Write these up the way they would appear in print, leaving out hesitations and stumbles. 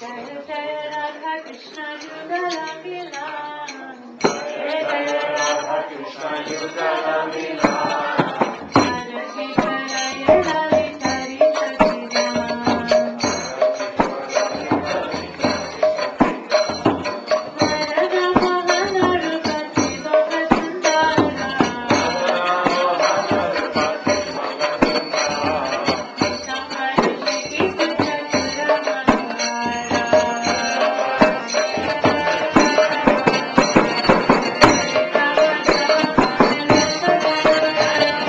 Jaya Jaya Radha Krishna Yugala Milan. Jaya Jaya Radha Krishna Yugala Milan. Radha Jaya Lalita Radha Mohan Rupati Baba Sundara. Jaya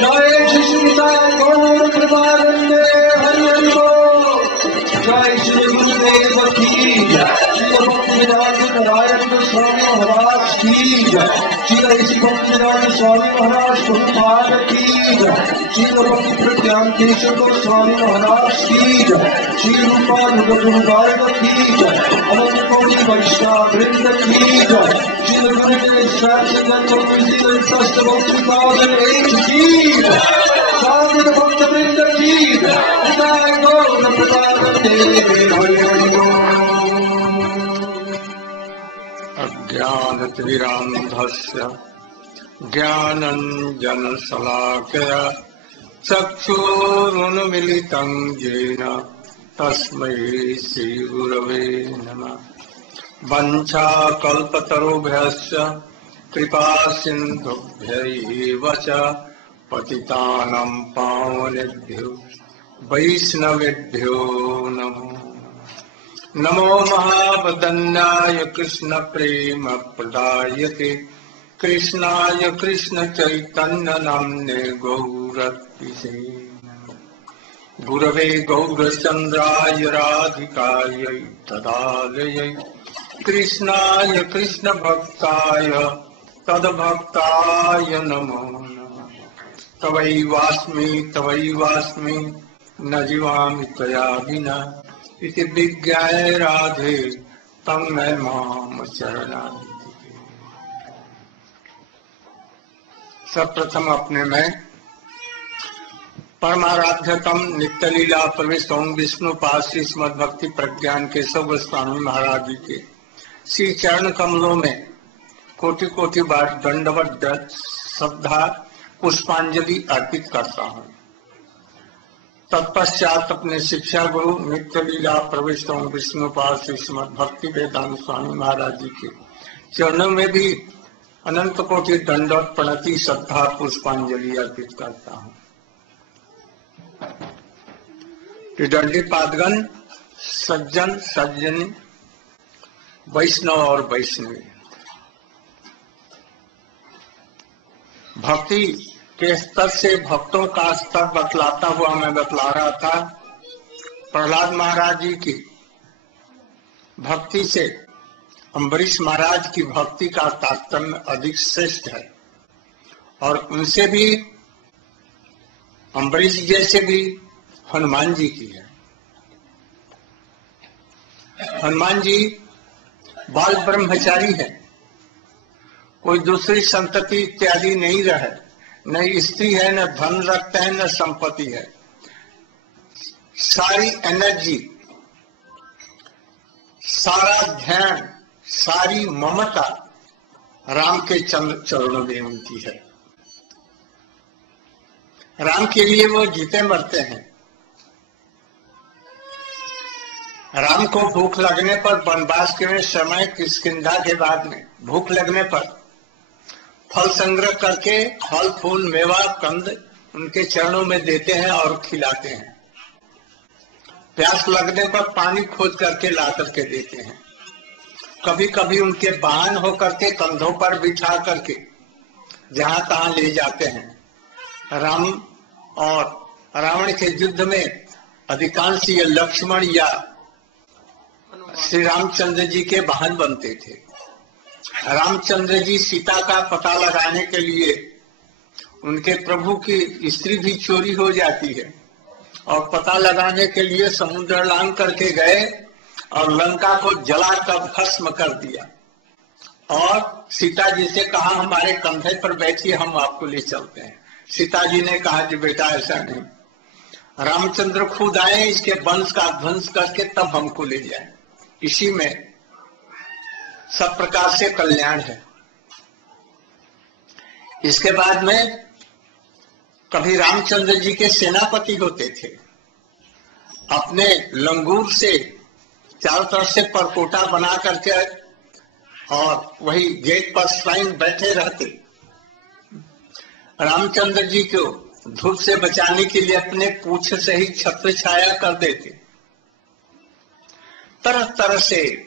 Jai Shri Sai Gaur Premanande Hari Hari Bol. जय। श्री ऋषि भक्तिवेदांत स्वामी महाराज प्रभुपाद की जय। श्री भक्ति प्रज्ञान केशव गोस्वामी महाराज की जय। श्री रूपानुग गुरुवार्ग की जय। अनंत कोटि वैष्णव वृंद की जय। श्री गुरुदेव की जय। साधु भक्त वृंद की जय। गौर प्रदान अज्ञानतिमिरान्धस्य ज्ञानञ्जनशलाकया चक्षुरुन्मीलितं येन तस्मै श्रीगुरवे नमः। वञ्चाकल्पतरुभ्यश्च कृपासिन्धुभ्यैव च पतितानां पावनेभ्यो वैष्णवेभ्यो नमो नमो महावदन्याय कृष्ण प्रेम प्रदायते कृष्णाय कृष्ण चैतन्य नाम्ने गौरत्विषे गुरवे गौरचन्द्राय राधिकायै तदालयै कृष्णाय कृष्ण भक्ताय तद्भक्ताय नमो नमः। तवैवास्मि न जीवामि त्वया विना इति विज्ञाय राधे तम मैं माम चरणामि। सर्वप्रथम अपने में परमाराध्यतम नित्य लीला प्रविष्ट ओम विष्णु पाद श्री श्रीमद् भक्ति प्रज्ञान केशव गोस्वामी महाराज जी के श्री चरण कमलों में कोटि कोटि बार दंडवत श्रद्धा पुष्पांजलि अर्पित करता हूँ। तत्पश्चात अपने शिक्षा गुरु नित्य लीला प्रविष्ट ओम विष्णु पाद श्री श्रीमद् भक्ति वेदांत स्वामी महाराज जी के चरणों में भी अनंत कोटि दंडवत प्रणति श्रद्धा पुष्पांजलि अर्पित करता हूँ। दंडी पादगण सज्जन सज्जनी वैष्णव और वैष्णवी भक्ति के स्तर से भक्तों का स्तर बतलाता हुआ मैं बतला रहा था। प्रहलाद महाराज जी की भक्ति से अम्बरीश महाराज की भक्ति का तारतम्य अधिक श्रेष्ठ है और उनसे भी अम्बरीश जैसे भी हनुमान जी की है। हनुमान जी बाल ब्रह्मचारी है, कोई दूसरी संतति इत्यादि नहीं रहे, न स्त्री है, न धन रखते हैं, न संपत्ति है। सारी एनर्जी, सारा ध्यान, सारी ममता राम के चरणों में उनकी है। राम के लिए वो जीते मरते हैं। राम को भूख लगने पर वनवास के समय किष्किंधा के बाद में भूख लगने पर फल संग्रह करके फल फूल मेवा कंद उनके चरणों में देते हैं और खिलाते हैं। प्यास लगने पर पानी खोद करके ला करके देते हैं। कभी कभी उनके वाहन होकर के कंधों पर बिठा करके जहां तहां ले जाते हैं। राम और रावण के युद्ध में अधिकांश ये लक्ष्मण या श्री रामचंद्र जी के वाहन बनते थे। रामचंद्र जी सीता का पता लगाने के लिए उनके प्रभु की स्त्री भी चोरी हो जाती है और पता लगाने के लिए समुद्र लांघ करके गए और लंका को जलाकर भस्म कर दिया और सीता जी से कहा हमारे कंधे पर बैठिए, हम आपको ले चलते हैं। सीता जी ने कहा कि बेटा ऐसा नहीं, रामचंद्र खुद आए, इसके वंश का ध्वंस करके तब हमको ले जाए। इसी में सब प्रकार से कल्याण है। इसके बाद में कभी रामचंद्र जी के सेनापति होते थे, अपने लंगूर से चारों तरफ से परकोटा बना करके और वही गेट पर स्वाइन बैठे रहते। रामचंद्र जी को धूप से बचाने के लिए अपने पूंछ से ही छत्र छाया कर देते। तरह तरह से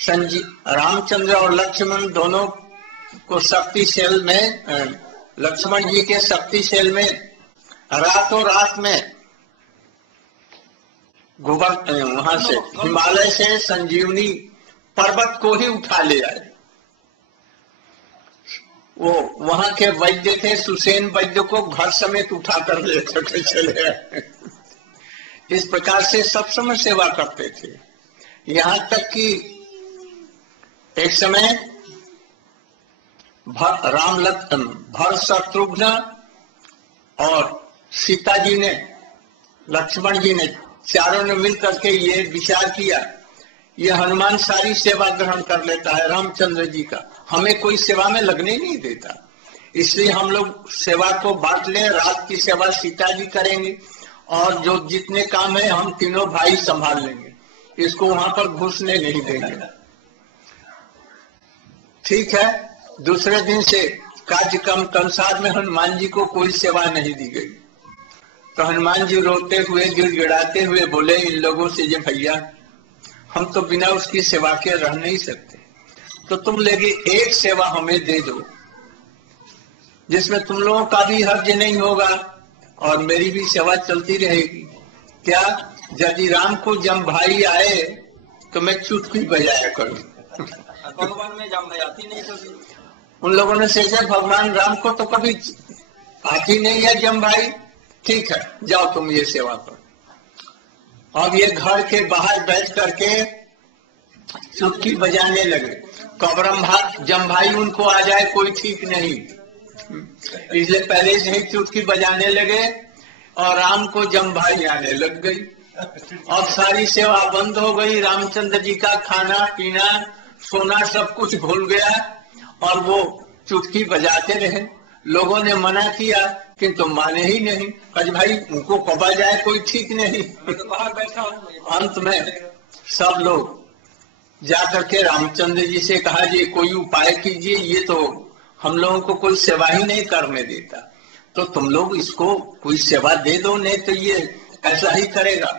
रामचंद्र और लक्ष्मण दोनों को शक्तिशैल में, लक्ष्मण जी के शक्तिशैल में रातों रात में वहां से हिमालय से संजीवनी पर्वत को ही उठा ले आए। वो वहां के वैद्य थे, सुसेन वैद्य को घर समेत उठा कर ले करके चले आए। इस प्रकार से सब समय सेवा करते थे। यहां तक कि एक समय राम लक्ष्मण भरत शत्रुघ्न और सीता जी ने, लक्ष्मण जी ने, चारों ने मिलकर के ये विचार किया, ये हनुमान सारी सेवा ग्रहण कर लेता है रामचंद्र जी का, हमें कोई सेवा में लगने नहीं देता, इसलिए हम लोग सेवा को बांट लें। रात की सेवा सीता जी करेंगे और जो जितने काम है हम तीनों भाई संभाल लेंगे, इसको वहां पर घुसने नहीं देंगे। ठीक है। दूसरे दिन से कार्यक्रम के अनुसार में हनुमान जी को कोई सेवा नहीं दी गई। तो हनुमान जी रोते हुए गिड़गिड़ाते हुए बोले इन लोगों से, ये भैया हम तो बिना उसकी सेवा के रह नहीं सकते, तो तुम लोग एक सेवा हमें दे दो जिसमें तुम लोगों का भी हर्ज नहीं होगा और मेरी भी सेवा चलती रहेगी। क्या? यदि राम को जम भाई आए तो मैं चुटकी बजाया करूं। भगवान में जम भाई आती नहीं कभी। उन लोगों ने सोचा भगवान राम को तो कभी आती नहीं है जम भाई, ठीक है जाओ तुम ये सेवा करो। अब ये घर के बाहर बैठ करके चुटकी बजाने लगे। कबरम जम भाई उनको आ जाए कोई ठीक नहीं, इसलिए पहले से ही चुटकी बजाने लगे और राम को जम भाई आने लग गई। अब सारी सेवा बंद हो गई। रामचंद्र जी का खाना पीना सोना सब कुछ भूल गया और वो चुटकी बजाते रहे। लोगों ने मना किया किंतु माने ही नहीं। अज भाई उनको कबा जाए कोई ठीक नहीं। बाहर बैठा हूं। अंत में सब लोग जाकर के रामचंद्र जी से कहा जी कोई उपाय कीजिए, ये तो हम लोगों को कोई सेवा ही नहीं करने देता, तो तुम लोग इसको कोई सेवा दे दो, नहीं तो ये ऐसा ही करेगा।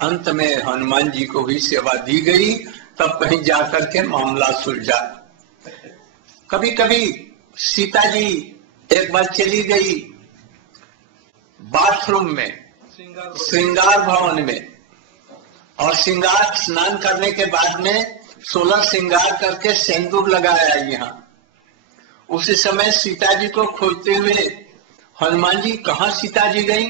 अंत में हनुमान जी को भी सेवा दी गई, तब कहीं जाकर के मामला सुलझा। कभी कभी सीता जी एक बार चली गई बाथरूम में, श्रृंगार भवन में, और श्रृंगार स्नान करने के बाद में 16 श्रृंगार करके सिंदूर लगाया यहाँ। उसी समय सीता जी को खोजते हुए हनुमान जी, कहाँ सीता जी गई,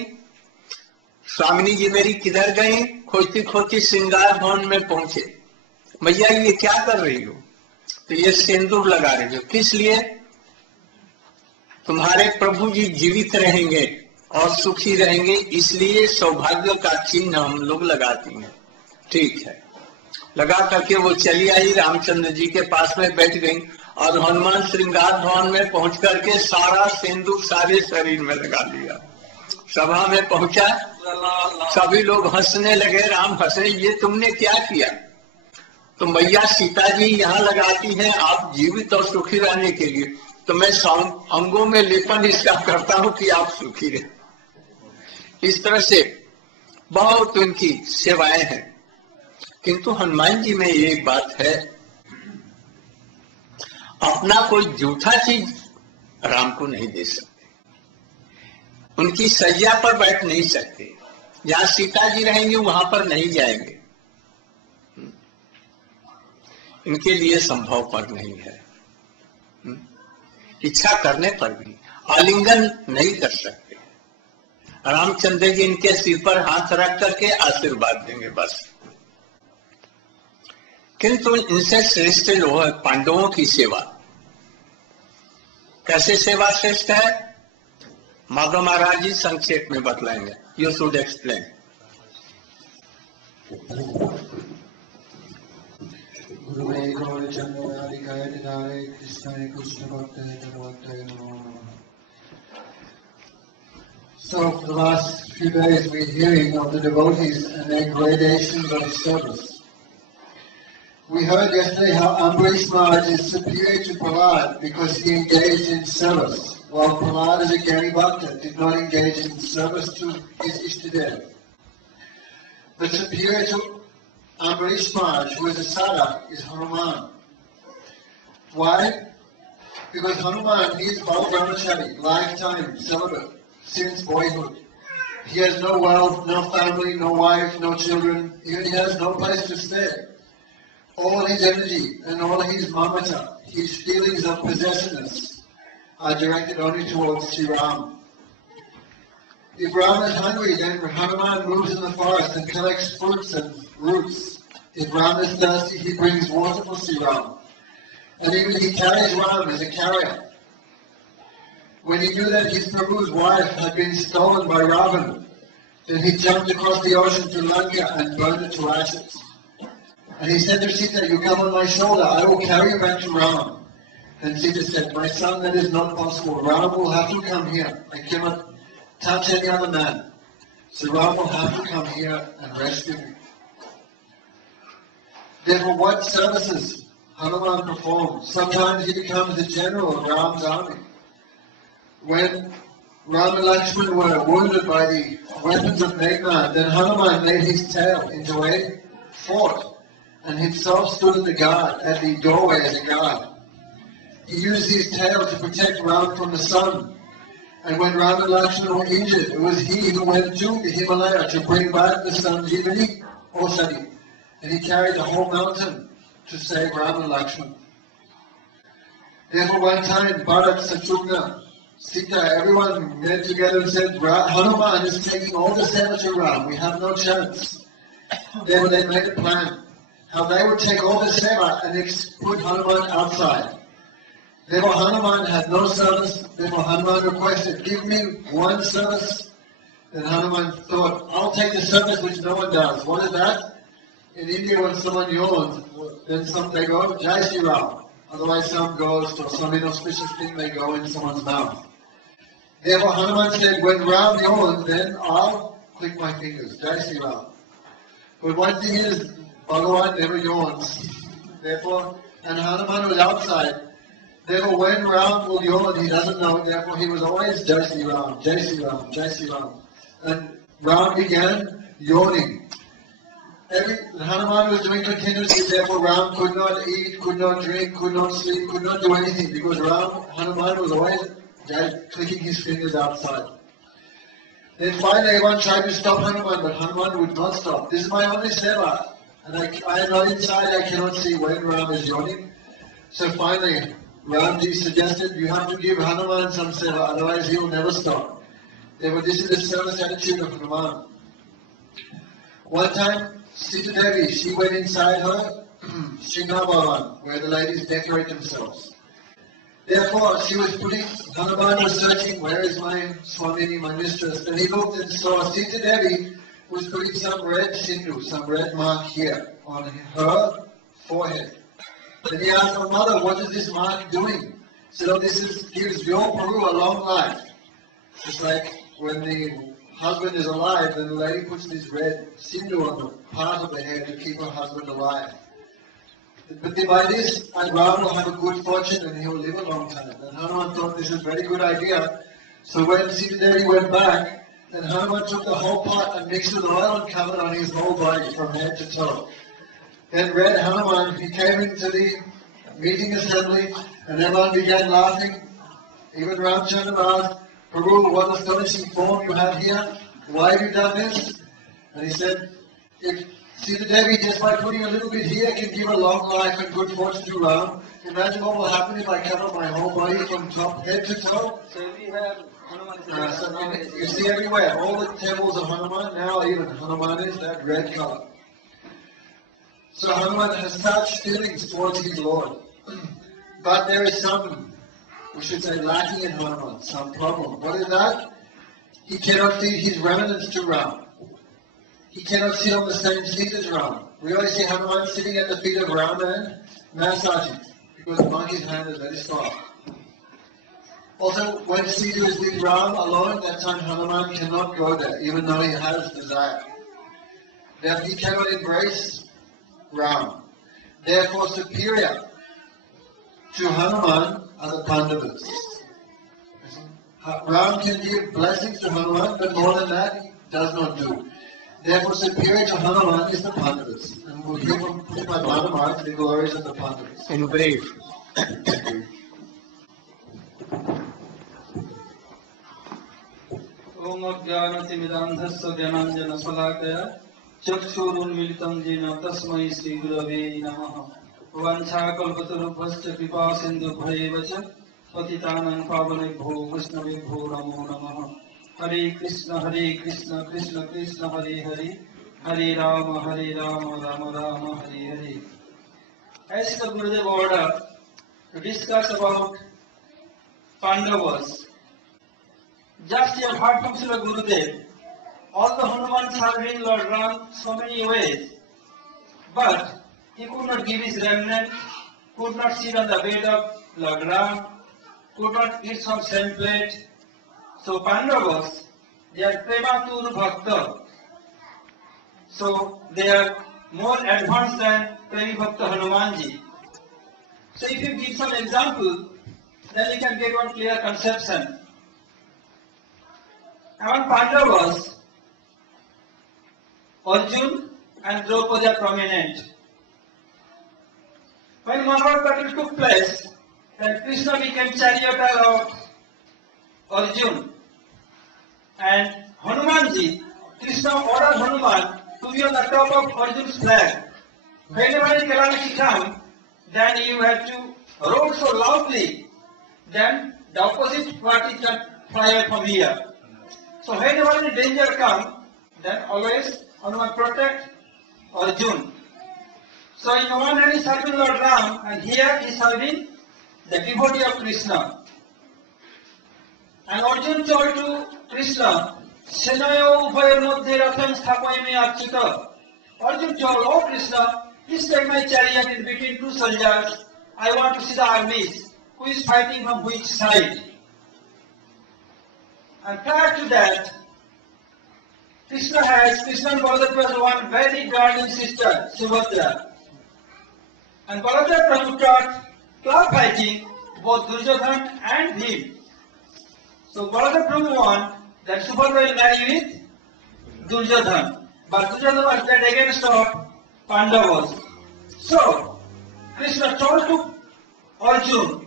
स्वामिनी जी मेरी किधर गई, खोजती खोजती श्रृंगार भवन में पहुंचे। भैया ये क्या कर रही हो? तो ये सिंदूर लगा रही हो, किस लिए? तुम्हारे प्रभु जी जीवित रहेंगे और सुखी रहेंगे, इसलिए सौभाग्य का चिन्ह हम लोग लगाती हैं। ठीक है। लगा करके वो चली आई, रामचंद्र जी के पास में बैठ गई और हनुमान श्रृंगार भवन में पहुंच करके सारा सिंदूर सारे शरीर में लगा लिया। सभा में पहुंचा, सभी लोग हंसने लगे। राम हंसे, ये तुमने क्या किया? तो मैया सीता जी यहाँ लगाती हैं आप जीवित और सुखी रहने के लिए, तो मैं अंगों में लेपन इसका करता हूं कि आप सुखी रहे। इस तरह से बहुत उनकी सेवाएं हैं। किंतु हनुमान जी में एक बात है, अपना कोई झूठा चीज राम को नहीं दे सकते, उनकी सैया पर बैठ नहीं सकते, जहां सीता जी रहेंगे वहां पर नहीं जाएंगे, इनके लिए संभव पर नहीं है। इच्छा करने पर भी आलिंगन नहीं कर सकते। रामचंद्र जी इनके सिर पर हाथ रख करके आशीर्वाद देंगे बस। किंतु इनसे श्रेष्ठ जो है पांडवों की सेवा। कैसे सेवा श्रेष्ठ है, माधव महाराज जी संक्षेप में बतलाएंगे। You should explain. So for the last few days we're hearing of the devotees and their gradations of service. We heard yesterday how Ambarish Maharaj is superior to Prahlad because he engaged in service, while Prahlad as a Gani Bhakta did not engage in service to his Ishtadev. But superior to Ambarish Maharaj, who is a sadhak, is Hanuman. Why? Because Hanuman, he is Bhava Brahmachari, lifetime celibate, since boyhood. He has no wealth, no family, no wife, no children. He has no place to stay. All his energy and all his mamata, his feelings of possessiveness, are directed only towards Sri Ram. If Ram is hungry, then Hanuman moves in the forest and collects fruits and roots. If Ram is thirsty, he brings water for Sri Ram. And even he carries Ram as a carrier. When he knew that his Prabhu's wife had been stolen by Ravan, then he jumped across the ocean to Lanka and burned it to ashes. And he said to Sita, "You come on my shoulder, I will carry you back to Ram." And Sita said, "My son, that is not possible. Ram will have to come here. I cannot touch any other man. So Ram will have to come here and rescue me." Therefore, what services Hanuman performs? Sometimes he becomes the general of Ram's army. When Ram and Lakshman were wounded by the weapons of Meghnad, then Hanuman made his tail into a fort and himself stood at the doorway as a guard. He used his tail to protect Ram from the sun. And when Ram and Lakshman were injured, it was he who went to the Himalaya to bring back the Sanjeevani Osadi. And he carried the whole mountain to save Ram and Lakshman. Therefore, one time, Bharat, Satrugna, Sita, everyone met together and said, "Hanuman is taking all the seva to Ram. We have no chance." Therefore, they made a plan how they would take all the seva and put Hanuman outside. Therefore, Hanuman had no service. Therefore, Hanuman requested, "Give me one service." Then Hanuman thought, "I'll take the service which no one does." What is that? In India, when someone yawns, then they go, "Jai Shri Ram." Otherwise, some ghost or some inauspicious thing may go in someone's mouth. Therefore, Hanuman said, "When Ram yawns, then I'll click my fingers. Jai Shri Ram." But one thing is, Bhagavan never yawns. Therefore, and Hanuman was outside. Therefore, when Ram will yawn, he doesn't know. Therefore, he was always Jai Shri Ram, Jai Shri Ram, Jai Shri Ram. And Ram began yawning. Hanuman was doing continuously. Therefore, Ram could not eat, could not drink, could not sleep, could not do anything because Hanuman was always clicking his fingers outside. Then finally, everyone tried to stop Hanuman, but Hanuman would not stop. "This is my only seva, and I am not inside. I cannot see when Ram is yawning." So finally, Ramji suggested, "You have to give Hanuman some seva, otherwise he will never stop." Therefore, this is the service attitude of Hanuman. One time, Sita Devi, she went inside her Shringabhavan, where the ladies decorate themselves. Therefore, she was Hanuman was searching, "Where is my Swamini, my mistress?" And he looked and saw Sita Devi was putting some red sindu, some red mark here on her forehead. Then he asked her, "Mother, what is this mark doing?" She said, "Oh, gives your Prabhu a long life." Just like when the husband is alive, then the lady puts this red sindu on the part of the head to keep her husband alive. But by this, Ram will have a good fortune and he will live a long time. And Hanuman thought this is a very good idea. So when Sita Devi went back, then Hanuman took the whole pot and mixed with oil and covered on his whole body from head to toe. Then Red Hanuman, he came into the meeting assembly and everyone began laughing. Even Ramchandra asked, "Prabhu, what astonishing form you have here. Why have you done this?" And he said, "If Sita Devi, just by putting a little bit here, can give a long life and good fortune to Ram, imagine what will happen if I cover my whole body from head to toe." So we have Hanuman. So you see everywhere, all the temples of Hanuman, now even Hanuman is that red color. So Hanuman has such feelings towards his Lord. But there is some, we should say, lacking in Hanuman, some problem. What is that? He cannot feed his remnants to Ram. He cannot sit on the same seat as Ram. We always see Hanuman sitting at the feet of Ram and massaging, because the monkey's hand is very soft. Also, when Sita is with Ram alone, that time Hanuman cannot go there, even though he has desire. Therefore, he cannot embrace Ram. Therefore, superior to Hanuman are the Pandavas. Ram can give blessings to Hanuman, but more than that, he does not do. Therefore, superior to Hanuman is the Pandavas. And we'll hear from Prabhupada Maharaj the glories of the Pandavas. In brief. Om Ajnanatimirandhasya Jnananjana Salakaya Chakshurunmilitam Jena Tasmai Sri Gurave Namaha Vanchakalpatarubhasya Kripasindhu Bhayevacha पतितानां पावनेभ्यो वैष्णवेभ्यो नमो नमः। हरे कृष्ण कृष्ण कृष्ण हरे हरे, हरे Ram Ram Ram Hare Hare. As the Gurudev ordered to discuss about Pandavas, just you have heard from Srila Gurudev, all the Hanumans have been Lord Ram so many ways, but he could not give his remnant, could not sit on the bed of Lord Ram, could not eat from same plate. So Pandavas, they are Prematur Bhakta. So they are more advanced than Premi Bhakta Hanumanji. So if you give some example, then you can get one clear conception. Among Pandavas, Arjun and Draupadi are prominent. When Mahabharata battle took place, then Krishna became charioteer of Arjun. And Hanumanji, Krishna ordered Hanuman to be on the top of Arjun's flag. Whenever any calamity comes, then you have to roar so loudly, then the opposite party can fire from here. So whenever any danger comes, then always Hanuman protect Arjun. So in one hand he is serving Lord Ram, and here he is serving the devotee of Krishna. And Arjun told to Krishna, Senayo ubhayor moddhe ratham sthapayami achyuta. Arjun told, oh Krishna, please take my chariot in between two soldiers. I want to see the armies. Who is fighting from which side? And prior to that, Krishna and Baladev has one very darling sister, Subhadra. And Baladev Prabhu taught club fighting both Duryodhana and him. So Baladev Prabhu won that Subhadra will marry with Duryodhana. But Duryodhana was dead against Pandavas. So Krishna told to Arjun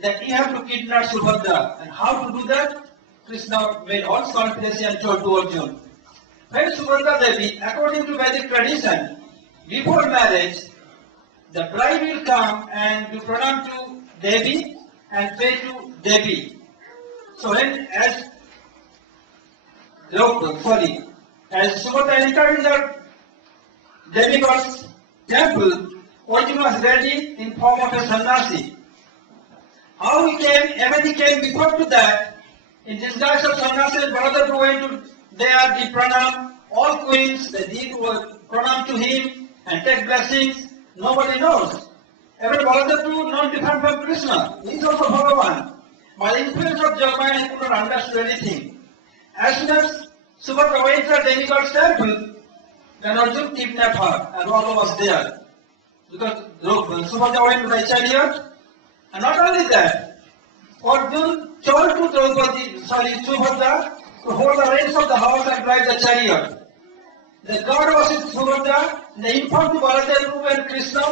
that he have to kidnap Subhadra. And how to do that? Krishna made all conspiracy and told to Arjun. When Subhadra Devi, according to Vedic tradition, before marriage, the bride will come and do pranam to Devi and pray to Devi. So when as Subhadra entered in the demigod's temple, Arjuna was ready in form of a sannyasi. How he came, when he came before to that, in disguise of sannyasi, Baladev went to there, did pranam, all queens, they did pranam to him and take blessings. Nobody knows. Even Baladev not different from Krishna. He is also Bhagavan. By the influence of Jagmaya, he could not understand anything. As soon as Subhadra went to the demigod's temple, then Arjun kidnapped her, and Rama was there. Because Subhadra went to the chariot, and not only that, Arjun told to Subhadra to hold the reins of the horse and drive the chariot. The god was with Subhadra, they informed to Baladev and Krishna,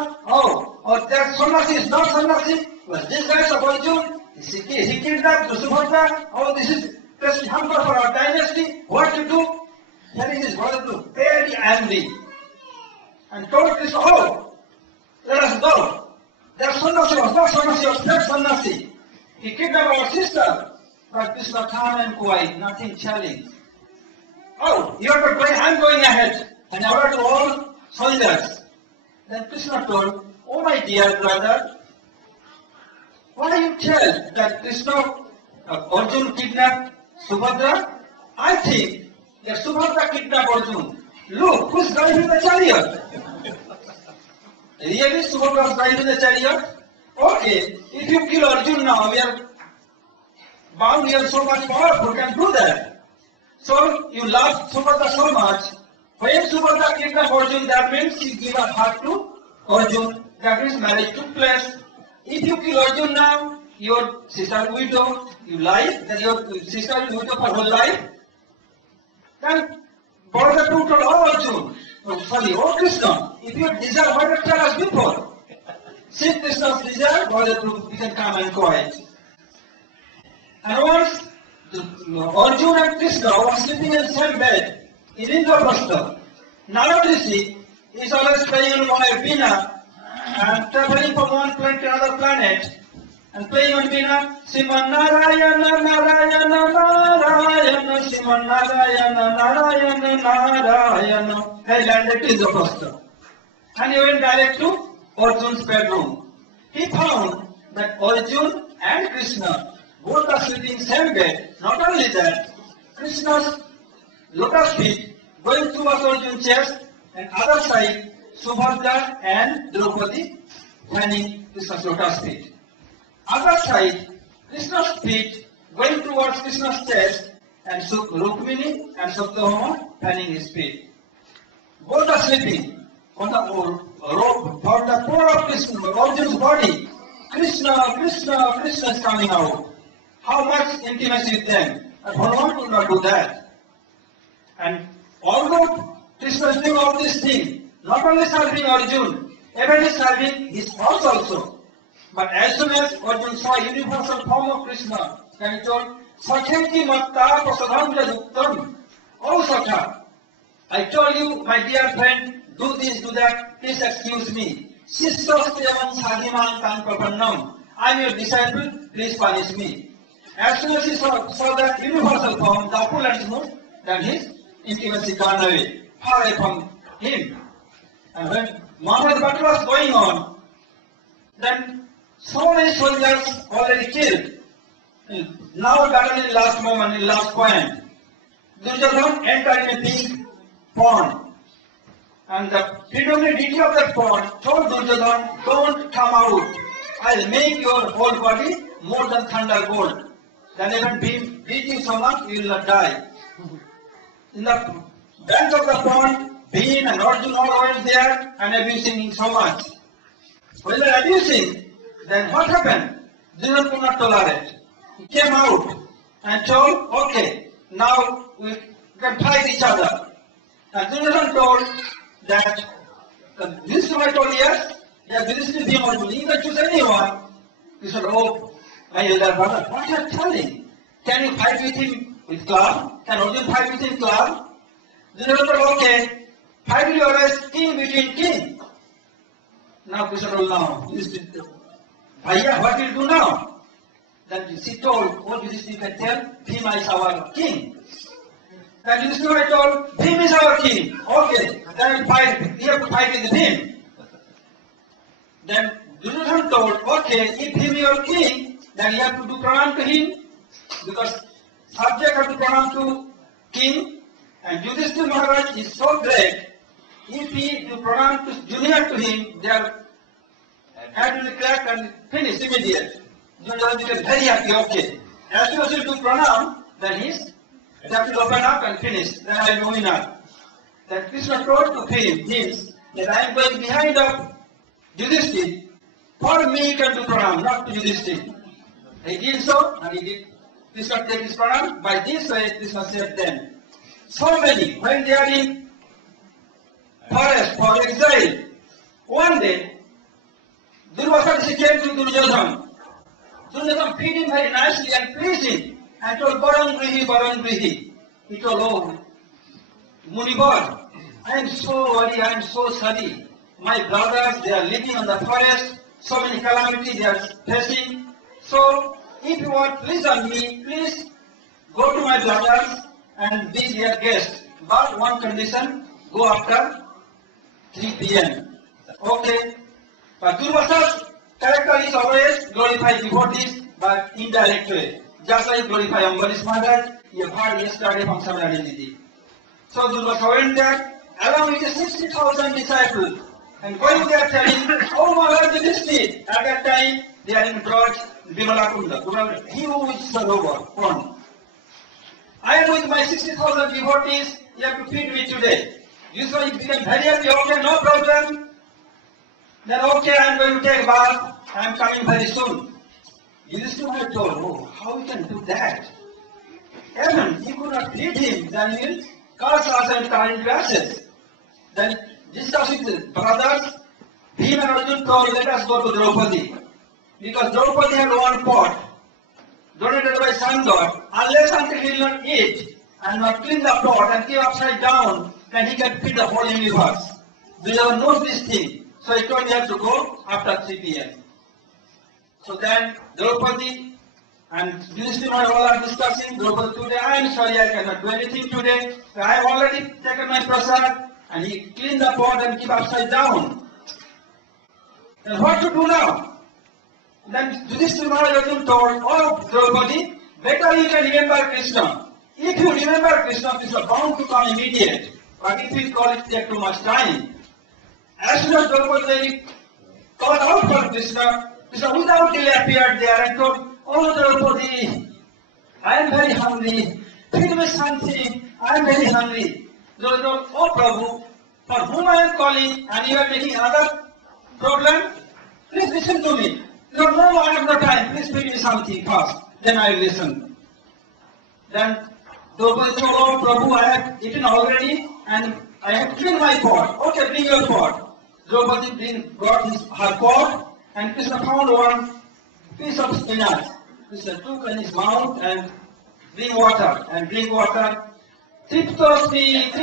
that sannyasi is not sannyasi, was this guy of Arjun, he kidnapped Subhadra, this is just hunger for our dynasty, what to do? Here is his Baladev, very angry, and told Krishna, let us go. That sannyasi was not sannyasi, was not sannyasi. He kidnapped our sister. But Krishna calm and quiet, nothing challenge. You are not going, I am going ahead. And order to all soldiers. Then Krishna told, oh my dear brother, why you tell that Krishna, Arjun kidnapped Subhadra? I think that Subhadra kidnapped Arjun. Look, who is driving the chariot? Really, Subhadra was driving the chariot? Okay, if you kill Arjun now, we are bound, we are so much powerful, can do that. So you love Subhadra so much. When Subhadra kidnapped Arjun, that means she gave her heart to Arjun. That means marriage took place. If you kill Arjun now, your sister will widow, you lie, then your sister will widow for whole life. Then Baladev told, Arjun, Krishna, if you desire, why not tell us before? Since Krishna's desire, Baladev became calm and quiet. And once Arjuna and Krishna were sleeping in the same bed in Indraprastha, Narad Rishi is always playing on a veena and traveling from one planet to another planet. and playing on Veena, Sriman Narayana, Narayana, Narayana, Sriman Narayana, Narayana, Narayana. He landed to Zoroaster. And he went direct to Arjun's bedroom. He found that Arjun and Krishna both are sleeping same bed. Not only that, Krishna's lotus feet going towards Arjun's chest, and other side Subhadra and Draupadi fanning Krishna's lotus feet. Other side, Krishna's feet going towards Krishna's chest, and Rukmini and Satyabhama fanning his feet. Both are sleeping on the rope for the core of Krishna, Arjun's body. Krishna, Krishna, Krishna is coming out. How much intimacy with them? And Bhagavan could not do that. And although Krishna is doing all these things, not only serving Arjun, even is serving his horse also. But as soon as Arjun saw universal form of Krishna, then he told, Sakhanti matta prasadhamya yuktam. Oh Sakha, I told you, my dear friend, do this, do that, please excuse me. Sisyastevam sadhiman tan prapannam. I am your disciple, please punish me. As soon as he saw that universal form, the opulence moved, then his intimacy gone away, far away from him. And when Mahabharata battle was going on, then so many soldiers already killed. Now battle in last moment, in last point. Duryodhana entered in a big pond. And the predominant of that pond told Duryodhana, don't come out. I'll make your whole body more than thunderbolt. Then even beat you so much, you will not die. In the bank of the pond, Bhim and Arjun all went there and abusing him so much. When they were abusing, then what happened? Duryodhana could not tolerate. He came out and told, okay, now we can fight each other. And Duryodhana told that, Vishnu told yes, Vishnu Bhim Arjun, you can choose anyone. He said, oh, my elder brother, what are you telling? Can you fight with him with club? Can Arjun fight with him club? Duryodhana told, okay, fight will always king between king. Now Krishna told, now, Bhaiya, what will you do now? Then she told, oh, Yudhishthira, you can tell, Bhima is our king. Then Yudhishthira told, Bhima is our king. Okay, then we have to fight with Bhima. Then Duryodhana told, okay, if Bhima is your king, then you have to do pranam to him, because subject have to pranam to king, and Yudhishthira Maharaj is so great, if he do pranam to junior to him, their head will crack and finish immediately. Duryodhana became very happy, okay. As soon as you do pranam, then his that will open up and finish, then I will move in. Then Krishna told to him that I am going behind of Yudhishthira. For me you can do pranam, not to Yudhishthira. He did so, and he did. Krishna take his pranam. By this way, Krishna saved them. So many, when they are in forest for exile, one day, Durvasa came to Duryodhana. Duryodhana feed him very nicely and pleased him, and told, Baran Grihi. He told, oh, Munivar, I am so worried, I am so sorry. My brothers, they are living on the forest, so many calamities they are facing. So, if you want please on me, please go to my brothers and be their guest. But one condition, go after 3 p.m. Okay. But Durvasa's character is always glorify devotees, but indirect way. Just like glorify Ambarish Maharaj, you have heard yesterday from Samarajiji. So Durvasa went there along with the 60,000 disciples, and going there telling, oh Maharaj Yudhishthira, at that time they are in Braj, Vimalakunda, huge Sarovar pond. I am with my 60,000 devotees, you have to feed me today. You say you become very happy, okay, no problem. Then okay, I am going to take bath, I am coming very soon. Yudhishthira told, oh, how you can do that? Even he could not feed him, then he will curse us and turn into ashes. Then discussing with his brothers, Bhima and Arjun told, let us go to Draupadi. Because Draupadi had one pot, donated by sun god. Unless until he will not eat and not clean the pot and keep upside down, then he can feed the whole universe. Duryodhana knows this thing. So he told, you have to go after 3 p.m. So then Draupadi and Yudhishthira all are discussing. Draupadi, today I am sorry, I cannot do anything today. I have already taken my prasad, and he cleaned the pot and keep upside down. And what to do now? Then Yudhishthira Maharaj told, oh Draupadi, better you can remember Krishna. If you remember Krishna, Krishna bound to come immediate. But if you call it take too much time, as soon as Draupadi called out for Krishna, Krishna without delay appeared there and told, oh Draupadi, I am very hungry. Feed me something. I am very hungry. Draupadi told, oh Prabhu, for whom I am calling and you are making another problem, please listen to me. No, I have no time. Please feed me something first. Then I will listen. Then Draupadi told, oh Prabhu, I have eaten already and I have cleaned my pot. Okay, bring your pot. Draupadi brought her pot and Krishna found one piece of spinach. Krishna took in his mouth and drink water. Triptos me, I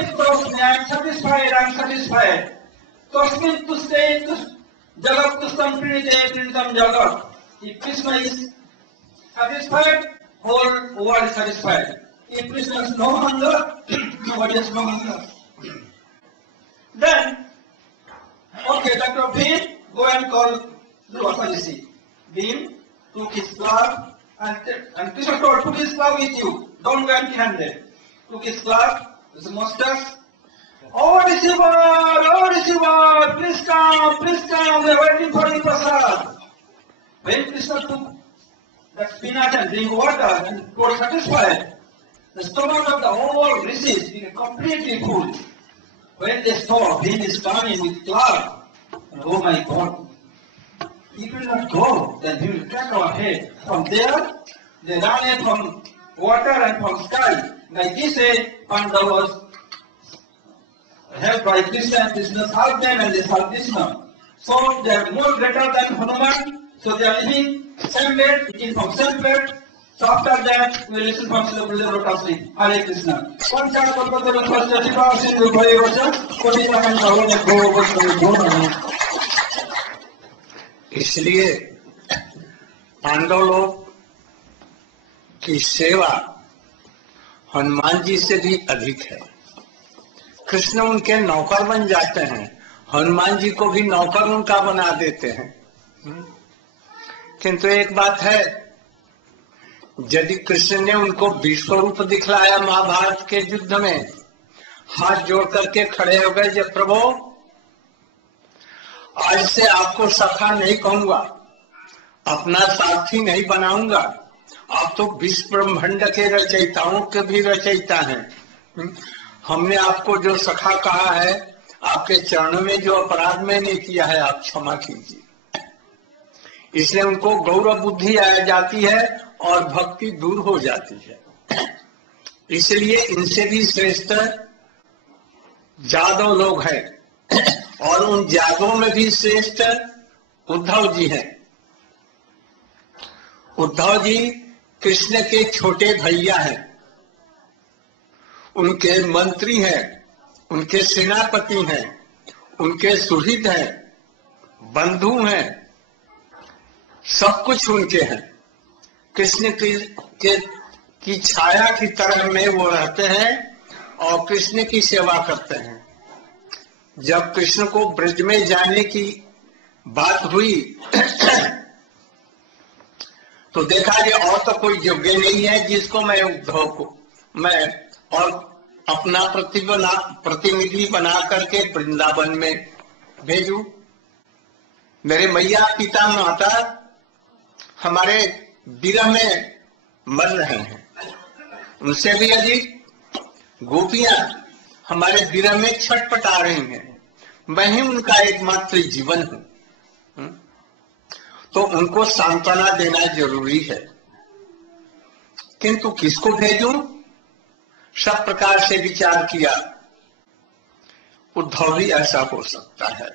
am satisfied. Tosmin to stay to Jagat to Samprinite Printam Jagat. If Krishna is satisfied, whole world is satisfied. If Krishna has no hunger, nobody has no hunger. Then, okay, Dr. Bhim, go and call Dhruva. Bhim took his club and Krishna told, put his club with you. Don't go empty-handed. Took his club, his mustache. Oh, Rishivar, please come, we are waiting for the prasad. When Krishna took that spinach and drink water and got satisfied, the stomach of the whole rishis became completely full. When they saw Bhim is coming with cloud, oh my God, he will not go, then he will crack our head. From there, they ran away from water and from sky. Like this way, Pandavas helped by Krishna and Krishna helped them and they helped Krishna. So they are more greater than Hanuman, so they are living same bed, eating from same plate. So after that, we listen from Srila Gurudev Rotasi. Hare Krishna. इसलिए पांडव लोग की सेवा हनुमान जी से भी अधिक है। कृष्ण उनके नौकर बन जाते हैं, हनुमान जी को भी नौकर उनका बना देते हैं। किंतु एक बात है, यदि कृष्ण ने उनको विश्व रूप दिखलाया महाभारत के युद्ध में, हाथ जोड़ करके खड़े हो गए, जब प्रभु आज से आपको सखा नहीं कहूंगा, अपना साथी नहीं बनाऊंगा, आप तो विश्व ब्रह्मांड के रचयिताओं के भी रचयिता हैं। हमने आपको जो सखा कहा है, आपके चरणों में जो अपराध मैंने किया है, आप क्षमा कीजिए। इसलिए उनको गौरव बुद्धि आ जाती है और भक्ति दूर हो जाती है। इसलिए इनसे भी श्रेष्ठ जादव लोग हैं, और उन जादवों में भी श्रेष्ठ उद्धव जी हैं। उद्धव जी कृष्ण के छोटे भैया हैं, उनके मंत्री हैं, उनके सेनापति हैं, उनके सुहृद हैं, बंधु हैं, सब कुछ उनके हैं। कृष्ण की छाया की तरह में वो रहते हैं और कृष्ण की सेवा करते हैं। जब कृष्ण को ब्रज में जाने की बात हुई तो देखा कि और तो कोई योग्य नहीं है जिसको मैं उद्धव को मैं और अपना प्रतिनिधि बना करके वृंदावन में भेजूं। मेरे मैया पिता माता हमारे विरह में मर रहे हैं, उनसे भी अधिक गोपियां हमारे विरह में छटपटा रही हैं। मैं ही उनका एकमात्र जीवन हूं, तो उनको सांत्वना देना जरूरी है। किंतु किसको भेजूं? सब प्रकार से विचार किया, उद्धव भी ऐसा हो सकता है।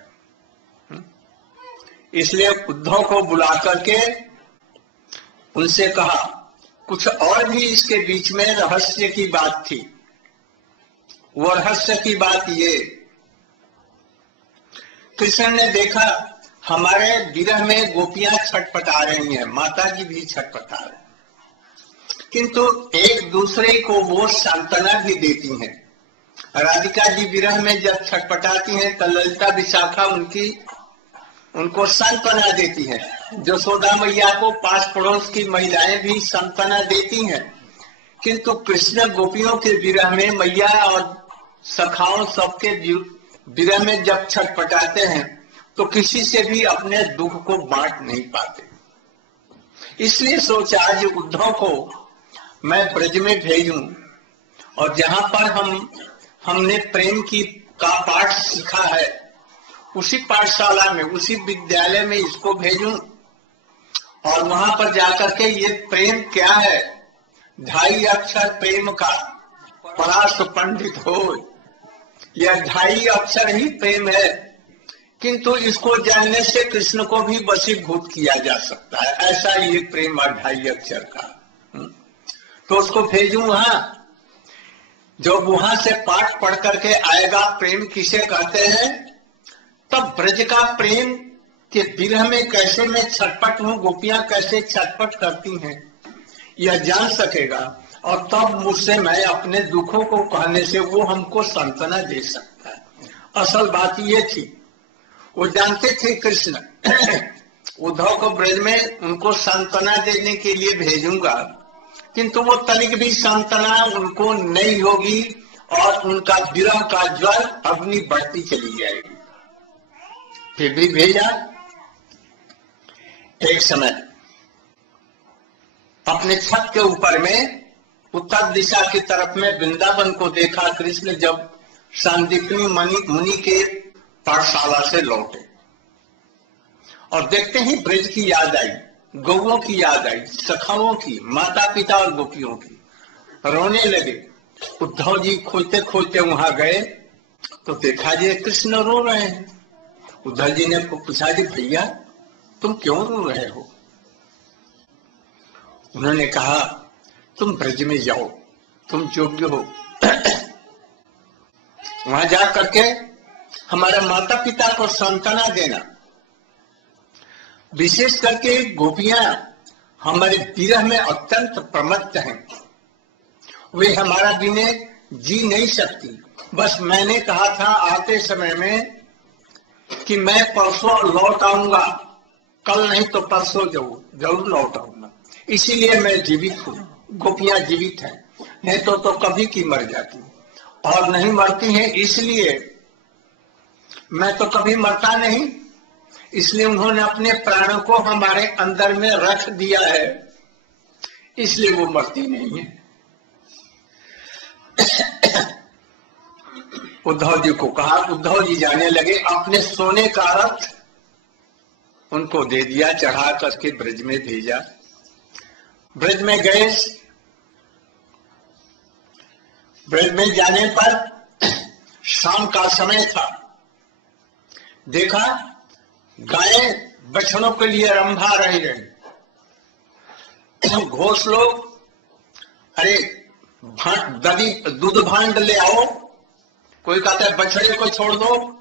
इसलिए उद्धव को बुला करके उनसे कहा, कुछ और भी इसके बीच में रहस्य की बात थी। वो रहस्य की बात ये, कृष्ण ने देखा हमारे विरह में गोपियां छटपटा रही हैं, माता जी भी छटपटा रहे हैं, किंतु एक दूसरे को वो सांत्वना भी देती हैं। राधिका जी विरह में जब छटपटाती हैं तो ललिता विशाखा उनको सांत्वना देती हैं। यशोदा मैया को पास पड़ोस की महिलाएं भी सांत्वना देती हैं, किंतु कृष्ण गोपियों के विरह में मैया और सखाओं सबके विरह में जब छटपटाते हैं तो किसी से भी अपने दुख को बांट नहीं पाते। इसलिए सोचा आज उद्धव को मैं ब्रज में भेजूं और जहां पर हमने प्रेम का पाठ सीखा है उसी पाठशाला में, उसी विद्यालय में इसको भेजूं और वहां पर जाकर के ये प्रेम क्या है, 2.5 अक्षर प्रेम का परास पंडित हो, यह 2.5 अक्षर ही प्रेम है, किंतु इसको जानने से कृष्ण को भी वशीभूत किया जा सकता है। ऐसा ये प्रेम 2.5 अक्षर का। तो उसको भेजूं वहां, जो वहां से पाठ पढ़ करके आएगा प्रेम किसे कहते हैं, तब ब्रज का प्रेम के विरह में कैसे मैं छटपट हूं, गोपियां कैसे छटपट करती हैं, यह जान सकेगा और तब मुझसे मैं अपने दुखों को कहने से वो हमको सांत्वना दे सकता है। असल बात ये थी, वो जानते थे कृष्ण उद्धव को ब्रज में उनको सांत्वना देने के लिए भेजूंगा, किंतु वो तनिक भी सांत्वना उनको नहीं होगी और उनका विरह का ज्वाल अग्नि बढ़ती चली जाएगी। फिर भी भेजा। एक समय अपने छत के ऊपर में उत्तर दिशा की तरफ में वृंदावन को देखा कृष्ण जब सांदीपनी मुनि के पाठशाला से लौटे और देखते ही ब्रज की याद आई, गौओं की याद आई, सखाओं की, माता पिता और गोपियों की, रोने लगे। उद्धव जी खोजते खोजते वहां गए तो देखा जी कृष्ण रो रहे हैं। उद्धव जी ने पूछा जी भैया तुम क्यों रो रहे हो? उन्होंने कहा तुम ब्रज में जाओ, तुम योग्य हो, वहां जा करके हमारे माता पिता को सांत्वना देना। विशेष करके गोपियां हमारे विरह में अत्यंत प्रमत्त हैं, वे हमारा बिना जी नहीं सकती। बस मैंने कहा था आते समय में कि मैं परसों लौट आऊंगा, कल नहीं तो परसों जरूर लौट आऊंगा, इसीलिए मैं जीवित हूं। गोपियां जीवित हैं, नहीं तो कभी की मर जाती और नहीं मरती हैं, इसलिए मैं तो कभी मरता नहीं, इसलिए उन्होंने अपने प्राणों को हमारे अंदर में रख दिया है, इसलिए वो मरती नहीं है। उद्धव जी को कहा, उद्धव जी जाने लगे, अपने सोने का रथ उनको दे दिया, चढ़ा करके ब्रज में भेजा। ब्रज में गए, ब्रज में जाने पर शाम का समय था, देखा गायें बछड़ों के लिए रंभा रही रही। घोष लोग अरे दूध भांड ले आओ, कोई कहता है बछड़े को छोड़ दो।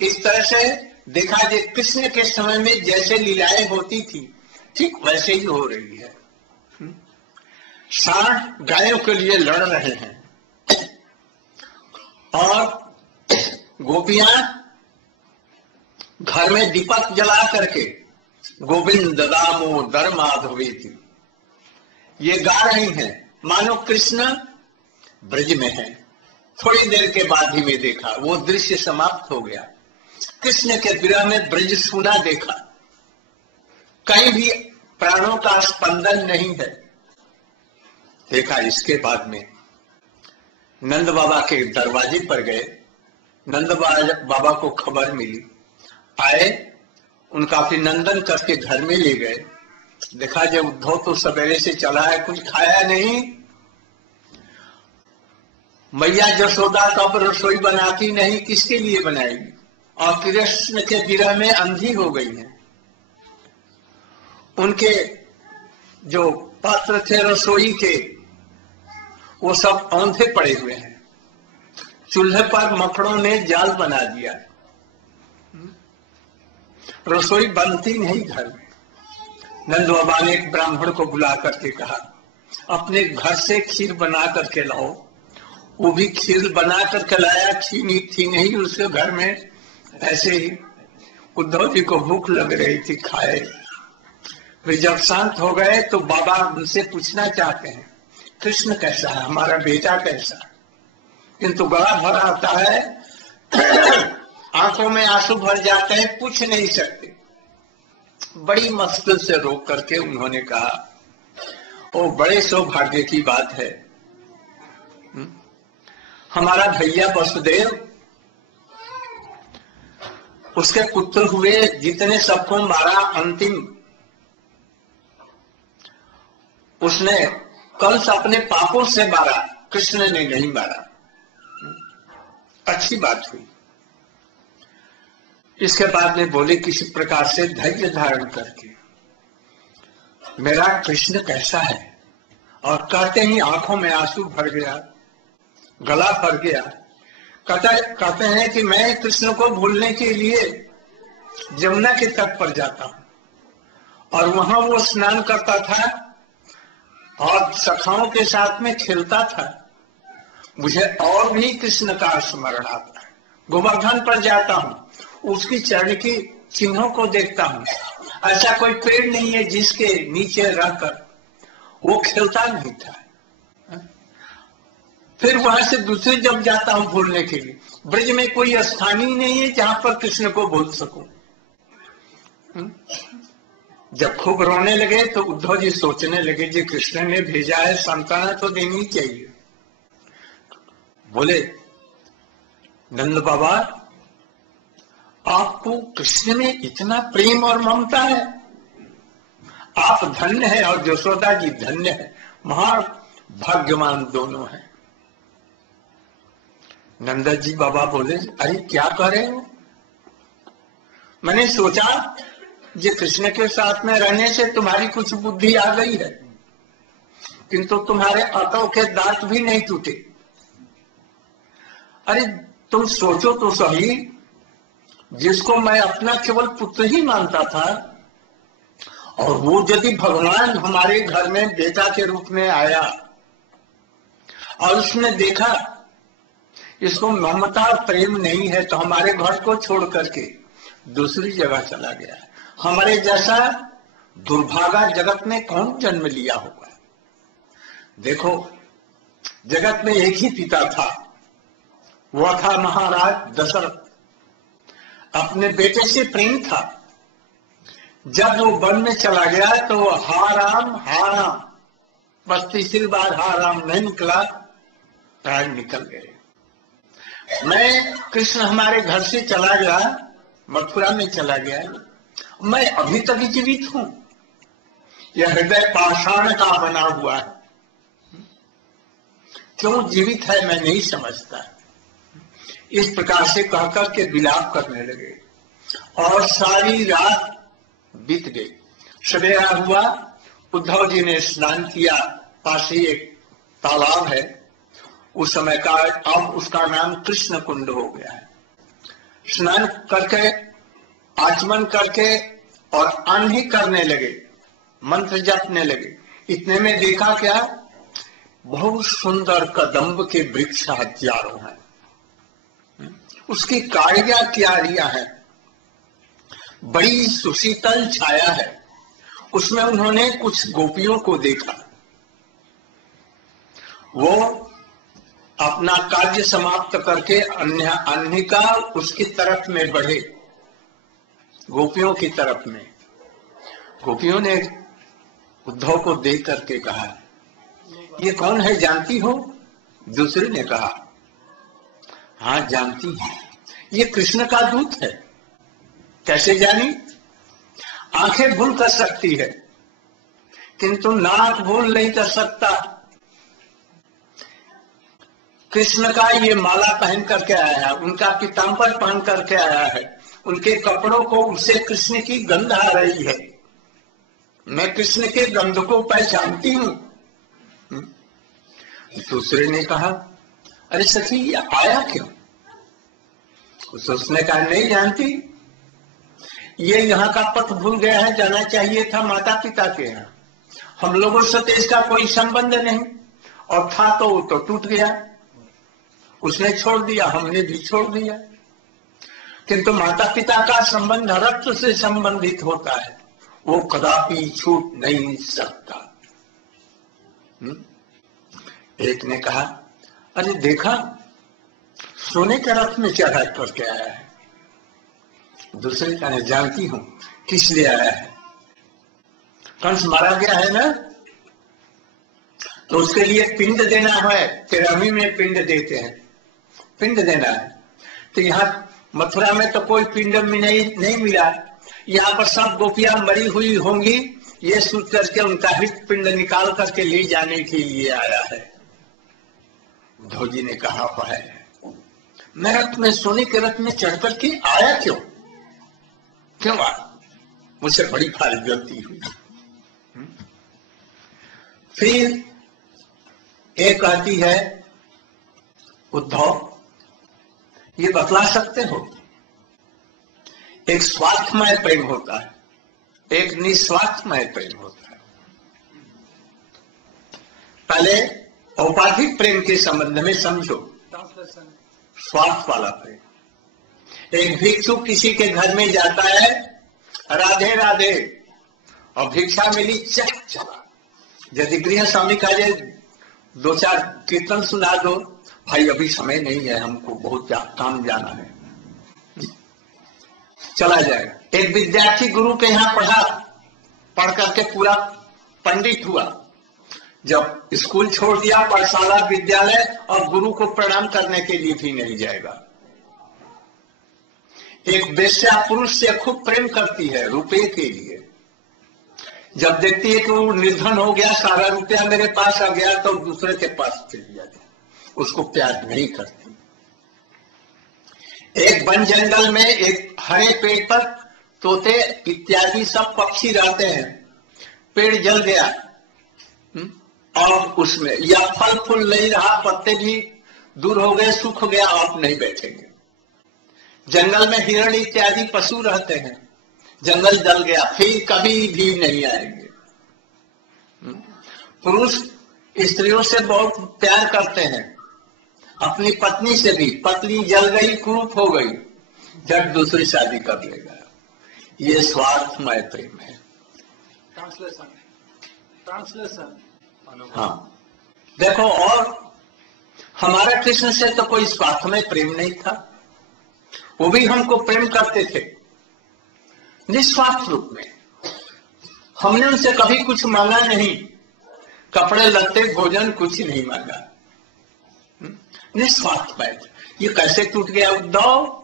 इस तरह से देखा जे कृष्ण के समय में जैसे लीलाएं होती थी ठीक वैसे ही हो रही है। सांड गायों के लिए लड़ रहे हैं और गोपियां घर में दीपक जला करके गोविंद दामोदर माधवेति ये गा रही हैं, मानो कृष्ण ब्रज में है। थोड़ी देर के बाद ही में देखा वो दृश्य समाप्त हो गया। कृष्ण के विरह में ब्रज सूना देखा, कहीं भी प्राणों का स्पंदन नहीं है। देखा इसके बाद में नंद बाबा के दरवाजे पर गए, नंद बाबा को खबर मिली, आए, उनका अभिनंदन करके घर में ले गए। देखा जब उद्धव तो सवेरे से चला है, कुछ खाया नहीं। मैया यशोदा तब रसोई बनाती नहीं, किसके लिए बनाएगी? और कृष्ण के विरह में अंधी हो गई है। उनके जो पात्र थे रसोई के वो सब औंधे पड़े हुए हैं। चूल्हे पर मकड़ों ने जाल बना दिया रसोई बनती नहीं घर में। नंद बाबा ने एक ब्राह्मण को बुला करके कहा, अपने घर से खीर बना करके लाओ। वो भी खीर बना करके लाया, थी नहीं उसके घर में। ऐसे ही उद्धव जी को भूख लग रही थी, खाए। फिर जब शांत हो गए तो बाबा उनसे पूछना चाहते हैं, कृष्ण कैसा है, हमारा बेटा कैसा है? किंतु गला भर आता है, आंखों में आंसू भर जाते हैं, पूछ नहीं सकते। बड़ी मुश्किल से रोक करके उन्होंने कहा, ओ बड़े सौभाग्य की बात है, हमारा भैया वसुदेव, उसके पुत्र हुए, जितने सबको मारा, अंतिम उसने कंस अपने पापों से मारा, कृष्ण ने नहीं मारा। अच्छी बात हुई। इसके बाद में बोले किसी प्रकार से धैर्य धारण करके, मेरा कृष्ण कैसा है? और कहते ही आंखों में आंसू भर गया, गला भर गया। कहते हैं कि मैं कृष्ण को भूलने के लिए जमुना के तट पर जाता हूं और वहां वो स्नान करता था और सखाओं के साथ में खेलता था। मुझे और भी कृष्ण का स्मरण आता है। गोवर्धन पर जाता हूं, उसकी चरण की चिन्हों को देखता हूं। ऐसा कोई पेड़ नहीं है जिसके नीचे रहकर वो खेलता नहीं था। फिर वहां से दूसरे जब जाता हूं भूलने के लिए, ब्रज में कोई स्थान ही नहीं है जहां पर कृष्ण को भूल सकूं। जब खूब रोने लगे तो उद्धव जी सोचने लगे, जी कृष्ण ने भेजा है, सांत्वना तो देनी चाहिए। बोले, नंद बाबा, आपको कृष्ण में इतना प्रेम और ममता है, आप धन्य है और यशोदा जी धन्य है, महान भाग्यवान दोनों हैं। नंदा जी बाबा बोले, अरे क्या कह रहे हो? मैंने सोचा जी कृष्ण के साथ में रहने से तुम्हारी कुछ बुद्धि आ गई है, किंतु तुम्हारे आंतों के दांत भी नहीं टूटे। अरे तुम सोचो तो सही, जिसको मैं अपना केवल पुत्र ही मानता था, और वो यदि भगवान हमारे घर में बेटा के रूप में आया और उसने देखा इसको ममता प्रेम नहीं है, तो हमारे घर को छोड़ करके दूसरी जगह चला गया। हमारे जैसा दुर्भागा जगत में कौन जन्म लिया होगा? देखो, जगत में एक ही पिता था, वह था महाराज दशरथ। अपने बेटे से प्रेम था। जब वो वन में चला गया तो हा राम, बस तीसरी बार हा राम नहीं निकला, प्राण निकल गए। मैं कृष्ण हमारे घर से चला गया, मथुरा में चला गया, मैं अभी तक जीवित हूं। यह हृदय पाषाण का बना हुआ है, क्यों जीवित है मैं नहीं समझता। इस प्रकार से कहकर के विलाप करने लगे और सारी रात बीत गई। सवेरा हुआ, उद्धव जी ने स्नान किया, पास ही एक तालाब है, उस समय का अब उसका नाम कृष्ण कुंड हो गया है। स्नान करके, आचमन करके और अन्न करने लगे, मंत्र जपने लगे। इतने में देखा क्या, बहुत सुंदर कदम्ब के वृक्ष हजारों हैं, उसकी कारियां क्यारियां हैं, बड़ी सुशीतल छाया है। उसमें उन्होंने कुछ गोपियों को देखा। वो अपना कार्य समाप्त करके अन्यिका उसकी तरफ में बढ़े, गोपियों की तरफ में। गोपियों ने उद्धव को देख करके कहा, ये कौन है जानती हो? दूसरे ने कहा, हाँ जानती है, ये कृष्ण का दूत है। कैसे जानी? आंखें भूल कर सकती है, किंतु नाक भूल नहीं कर सकता। कृष्ण का ये माला पहन करके आया है, उनका पीतांबर पहन करके आया है, उनके कपड़ों को उससे कृष्ण की गंध आ रही है। मैं कृष्ण के गंध को पहचानती हूं। दूसरे ने कहा, अरे सखी ये आया क्यों? उसने कहा, नहीं जानती, ये यहाँ का पथ भूल गया है, जाना चाहिए था माता पिता के यहाँ। हम लोगों से तो इसका कोई संबंध नहीं, और था तो वो तो टूट गया, उसने छोड़ दिया, हमने भी छोड़ दिया। किंतु माता पिता का संबंध रक्त से संबंधित होता है, वो कदापि छूट नहीं सकता। एक ने कहा, अरे देखा सोने के रथ में चढ़ा करके आया है। दूसरे का ने जानती हूं किस लिए आया है, कंस मारा गया है ना, तो उसके लिए पिंड देना है। 13वीं में पिंड देते हैं, पिंड देना है। तो यहाँ मथुरा में तो कोई पिंड में नहीं मिला, यहाँ पर सब गोपियां मरी हुई होंगी, ये सोच करके उनका ही पिंड निकाल करके ले जाने के लिए आया है। धोजी ने कहा हुआ है, मैं रथ में, सोने के रथ में चढ़ करके आया क्यों आया? मुझसे बड़ी भारी गलती हुई। फिर एक आती है, उद्धव ये बतला सकते हो, एक स्वार्थमय प्रेम होता है, एक निस्वार्थमय प्रेम होता है। पहले औपाधिक प्रेम के संबंध में समझो, स्वार्थ वाला प्रेम। एक भिक्षु किसी के घर में जाता है, राधे राधे, और भिक्षा मिली, चला। यदि गृह स्वामी का ये 2-4 कीर्तन सुना दो, भाई अभी समय नहीं है, हमको बहुत काम जाना है, चला जाएगा। एक विद्यार्थी गुरु के यहाँ पढ़ा, पढ़ करके पूरा पंडित हुआ, जब स्कूल छोड़ दिया, पाठशाला विद्यालय, और गुरु को प्रणाम करने के लिए भी नहीं जाएगा। एक वेश्या पुरुष से खूब प्रेम करती है रुपए के लिए, जब देखती है कि वो निर्धन हो गया, सारा रुपया मेरे पास आ गया, तो दूसरे के पास चली जाती, उसको प्यार नहीं करती। एक वन जंगल में एक हरे पेड़ पर तोते इत्यादि सब पक्षी रहते हैं, पेड़ जल गया और उसमें या फल फूल नहीं रहा, पत्ते भी दूर हो गए, सूख गया, आप नहीं बैठेंगे। जंगल में हिरण इत्यादि पशु रहते हैं, जंगल जल गया, फिर कभी भी नहीं आएंगे। पुरुष स्त्रियों से बहुत प्यार करते हैं, अपनी पत्नी से भी, पत्नी जल गई, कुरूप हो गई, झट दूसरी शादी कर लेगा। ये स्वार्थमय प्रेम है। ट्रांसलेशन। हाँ देखो, और हमारा कृष्ण से तो कोई स्वार्थमय प्रेम नहीं था, वो भी हमको प्रेम करते थे निस्वार्थ रूप में। हमने उनसे कभी कुछ मांगा नहीं, कपड़े लत्ते भोजन कुछ नहीं मांगा, निस्वार्थ में। ये कैसे टूट गया उद्धव?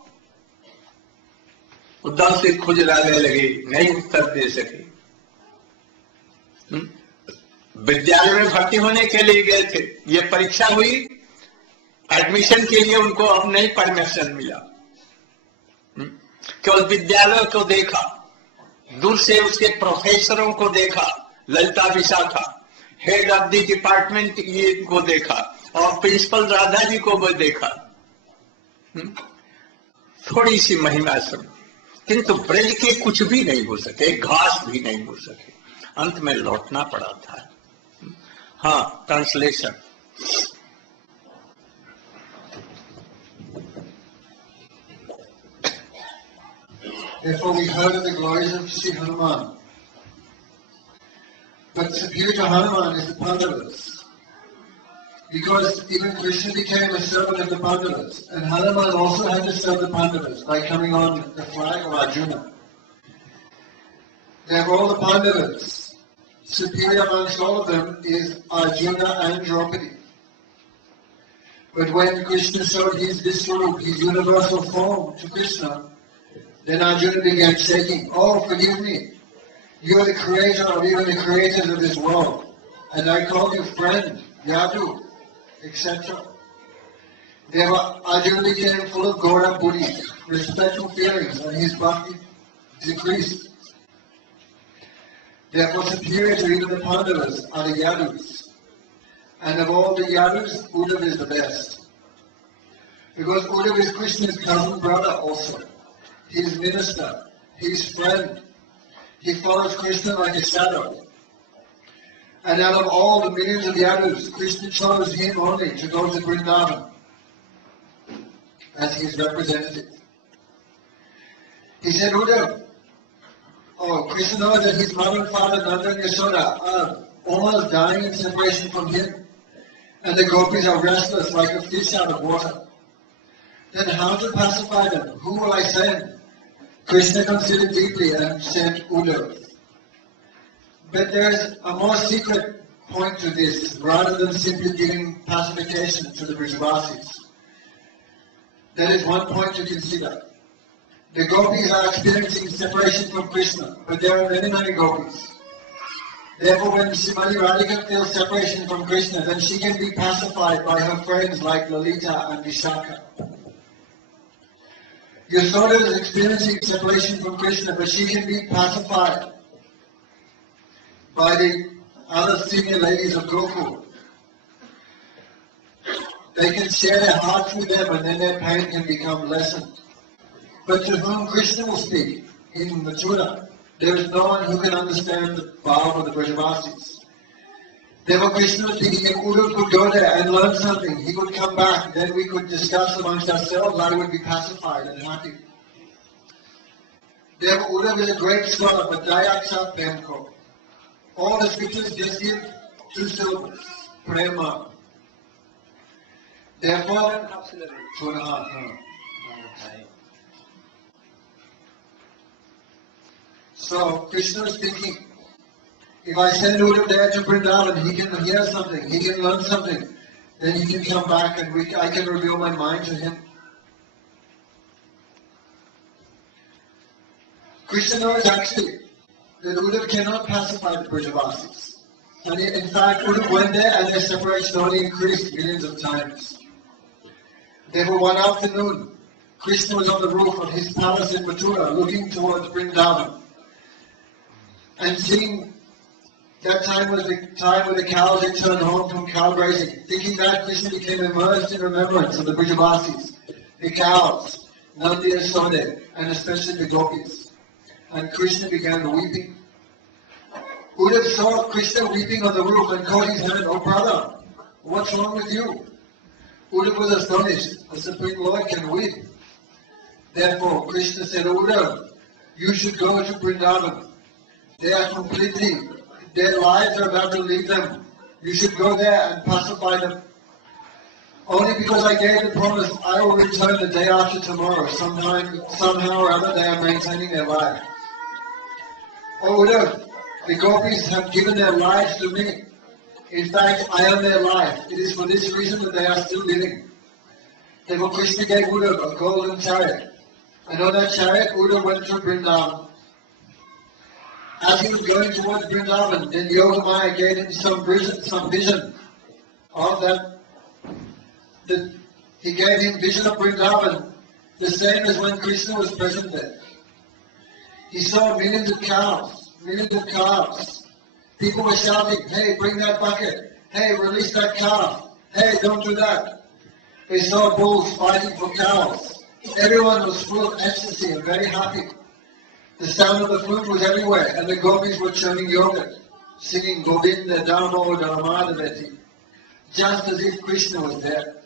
उद्धव से खुजलाने लगे, नहीं उत्तर दे सके। विद्यालय में भर्ती होने के लिए गए थे, ये परीक्षा हुई, एडमिशन के लिए उनको अब नहीं परमिशन मिला। केवल विद्यालय को देखा, दूर से उसके प्रोफेसरों को देखा, Lalita Vishakha, head of the department ये को देखा, और प्रिंसिपल राधा जी को भी देखा। थोड़ी सी महिमा सब, किंतु ब्रज के कुछ भी नहीं हो सके, घास भी नहीं हो सके, अंत में लौटना पड़ा था। हाँ, translation. Therefore, we heard of the glories of Sri Hanuman. But superior to Hanuman is the Pandavas. Because even Krishna became a servant of the Pandavas, and Hanuman also had to serve the Pandavas by coming on the flag of Arjuna. Therefore, all the Pandavas, superior amongst all of them is Arjuna and Draupadi. But when Krishna showed his Vishnu, his universal form to Krishna, then Arjuna began saying, "Oh, forgive me. You are the creator of even the creators of this world. And I call you friend, Yadu, etc." Therefore, Arjuna became full of Gaura Buddhi, respectful feelings, and his bhakti decreased. Therefore, superior to even the Pandavas are the Yadus. And of all the Yadus, Uddhava is the best. Because Uddhava is Krishna's cousin brother also. His minister, his friend. He follows Krishna like a shadow. And out of all the millions of Yadus, Krishna chose him only to go to Vrindavan as his representative. He said, Uddhav, Krishna knows that his mother and father, Nanda and Yashoda, are almost dying in separation from him. And the gopis are restless like a fish out of water. Then how to pacify them? Who will I send? Krishna considered deeply and sent Uddhav. But there is a more secret point to this, rather than simply giving pacification to the Brajavasis. There is one point to consider. The gopis are experiencing separation from Krishna, but there are many, many gopis. Therefore, when Srimati Radhika feels separation from Krishna, then she can be pacified by her friends like Lalita and Vishaka. Yashoda is experiencing separation from Krishna, but she can be pacified by the other senior ladies of Gokul. They can share their hearts with them and then their pain can become lessened. But to whom Krishna will speak in Mathura, there is no one who can understand the Bhava of the Brajavasis. Therefore Krishna was thinking if Uddhav could go there and learn something, he would come back, then we could discuss amongst ourselves, I would be pacified and happy. Therefore Uddhav is a great scholar, but Dayaksa Premko. All the scriptures just give 2 syllables, Prema. Therefore, 2.5, no. So Krishna is thinking, if I send Uddhav there to Vrindavan, he can hear something, he can learn something, then he can come back and I can reveal my mind to him. Krishna knows actually that Uddhav cannot pacify the Brajavasis. And in fact, Uddhav went there and their separation only increased millions of times. Therefore, one afternoon, Krishna was on the roof of his palace in Mathura looking towards Vrindavan. And seeing that time was the time when the cows returned home from cow grazing. Thinking that, Krishna became immersed in remembrance of the Brajavasis, the cows, Nandi and Yashoda, and especially the gopis. And Krishna began weeping. Uddhav saw Krishna weeping on the roof and caught his hand, "Oh brother, what's wrong with you?" Uddhav was astonished. The Supreme Lord can weep. Therefore, Krishna said, Uddhav, you should go to Vrindavan. They are completely, their lives are about to leave them. You should go there and pacify them. Only because I gave the promise, I will return the day after tomorrow. Somehow or other, they are maintaining their life. Oh Uddhav, the gopis have given their lives to me. In fact, I am their life. It is for this reason that they are still living. Therefore, Krishna gave Uddhav a golden chariot. And on that chariot, Uddhav went to Vrindavan. As he was going towards Vrindavan, then Yogamaya gave him some vision of that. He gave him vision of Vrindavan, the same as when Krishna was present there. He saw millions of cows, millions of calves. People were shouting, "Hey, bring that bucket. Hey, release that calf. Hey, don't do that." They saw bulls fighting for cows. Everyone was full of ecstasy and very happy. The sound of the flute was everywhere, and the gopis were churning yogurt, singing Govinda Damo Dharmadavati, just as if Krishna was there.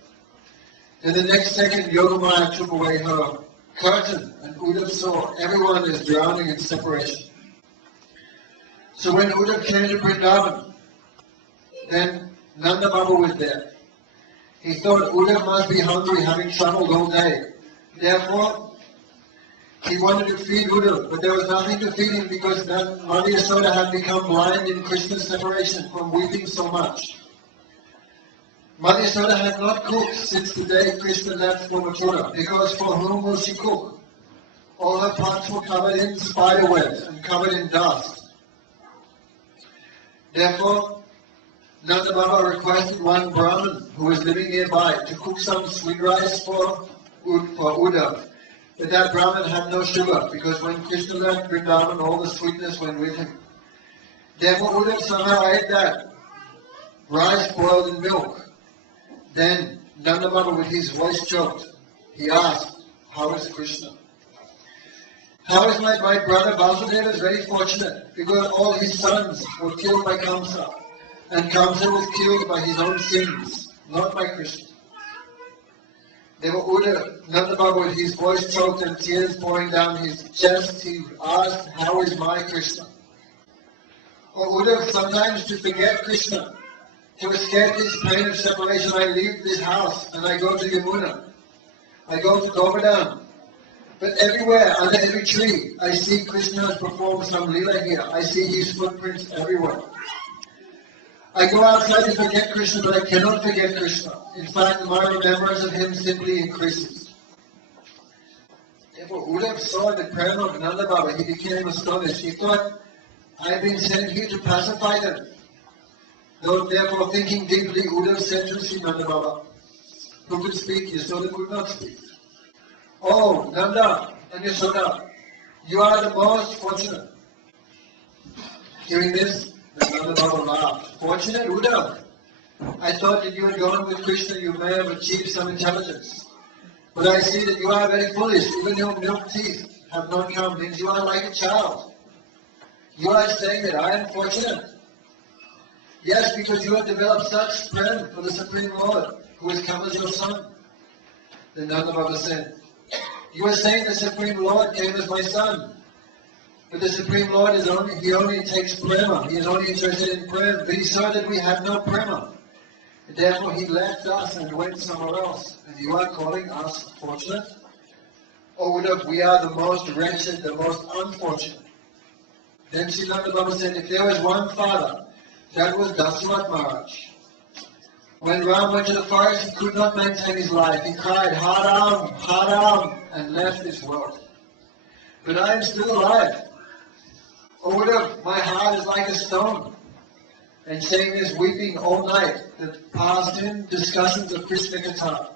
And the next second, Yogamaya took away her curtain, and Uddhav saw everyone is drowning in separation. So when Uddhav came to Vrindavan, then Nanda Baba was there. He thought Uddhav must be hungry, having traveled all day. Therefore, he wanted to feed Uddhav, but there was nothing to feed him because Mother Yashoda had become blind in Krishna's separation from weeping so much. Mother Yashoda had not cooked since the day Krishna left for Mathura, because for whom will she cook? All her pots were covered in spider webs and covered in dust. Therefore, Nanda Baba requested one Brahmin who was living nearby to cook some sweet rice for Uddhav. But that Brahmin had no sugar, because when Krishna left Vrindavan, all the sweetness went with him. Therefore, Uddhav somehow ate that rice boiled in milk. Then, Nanda Baba, with his voice choked, he asked, "How is Krishna?" How is my brother Vasudeva is very fortunate because all his sons were killed by Kamsa. And Kamsa was killed by his own sins, not by Krishna. There were Uddhav, Nanda Baba with his voice choked and tears pouring down his chest. He asked, how is my Krishna? Or Uddhav, sometimes to forget Krishna, to escape this pain of separation, I leave this house and I go to Yamuna. I go to Govardhan. But everywhere, under every tree, I see Krishna perform some Leela here. I see his footprints everywhere. I go outside to forget Krishna, but I cannot forget Krishna. In fact, my remembrance of him simply increases. Therefore, Uddhav saw the prema of Nanda Baba. He became astonished. He thought, I have been sent here to pacify them. Though, therefore, thinking deeply, Uddhav said to Sri Nanda Baba, who could speak, Yasoda could not speak. Oh, Nanda and Yasoda, you are the most fortunate. Hearing this, Nanda Baba laughed. Fortunate, Uddhav? I thought that you had gone with Krishna, you may have achieved some intelligence. But I see that you are very foolish. Even your milk teeth have not come. Means you are like a child. You are saying that I am fortunate. Yes, because you have developed such prem for the Supreme Lord, who has come as your son. Then Nanda Baba said, you are saying the Supreme Lord came as my son. But the Supreme Lord is only takes prema. He is only interested in prema. But he saw that we have no prema. And therefore he left us and went somewhere else. And you are calling us fortunate? Oh, look, we are the most wretched, the most unfortunate. Then Sri Nanda Baba said, if there was one father, that was Dasarath Maharaj. When Ram went to the forest, he could not maintain his life. He cried, Haram, Haram, and left this world. But I am still alive. Oh, look, my heart is like a stone. And saying this, weeping all night, the past in discussions of Krishna Katha.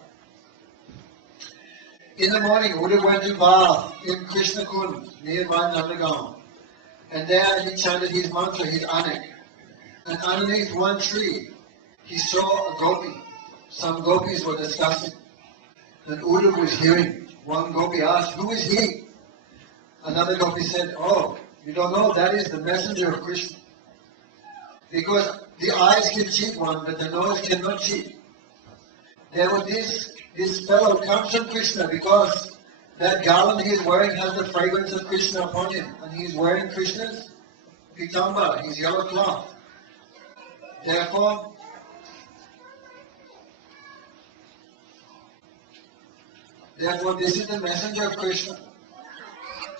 In the morning, Uddhav went to bath in Krishna Kund, nearby Nandagaon. And there he chanted his mantra, his anek. And underneath one tree, he saw a gopi. Some gopis were discussing. And Uddhav was hearing. One gopi asked, who is he? Another gopi said, oh, you don't know, that is the messenger of Krishna. Because the eyes can cheat one, but the nose cannot cheat. Therefore, this fellow comes from Krishna because that garland he is wearing has the fragrance of Krishna upon him. And he is wearing Krishna's pitamba, his yellow cloth. Therefore, this is the messenger of Krishna.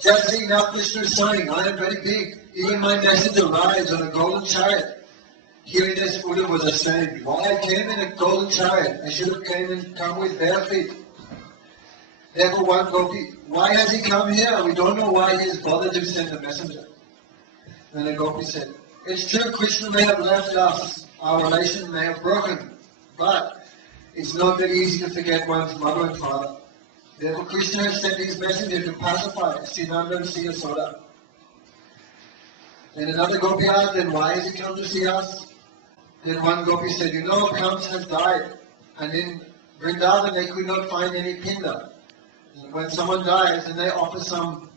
Just see now Krishna is saying, I am very big. Even my messenger rides on a golden chariot. Hearing this, Uddhav was ashamed. Why I came in a golden chariot? I should have come with bare feet. Therefore one gopi, why has he come here? We don't know why he is bothered to send a messenger. And the gopi said, it's true, Krishna may have left us. Our relation may have broken. But it's not that easy to forget one's mother and father. Therefore Krishna has sent his messenger to pacify Sri Nanda and Sri Yasoda. And another gopi asked, then why has he come to see us? Then one gopi said, you know, Kamsa has died. And in Vrindavan they could not find any pinda. And when someone dies, then they offer some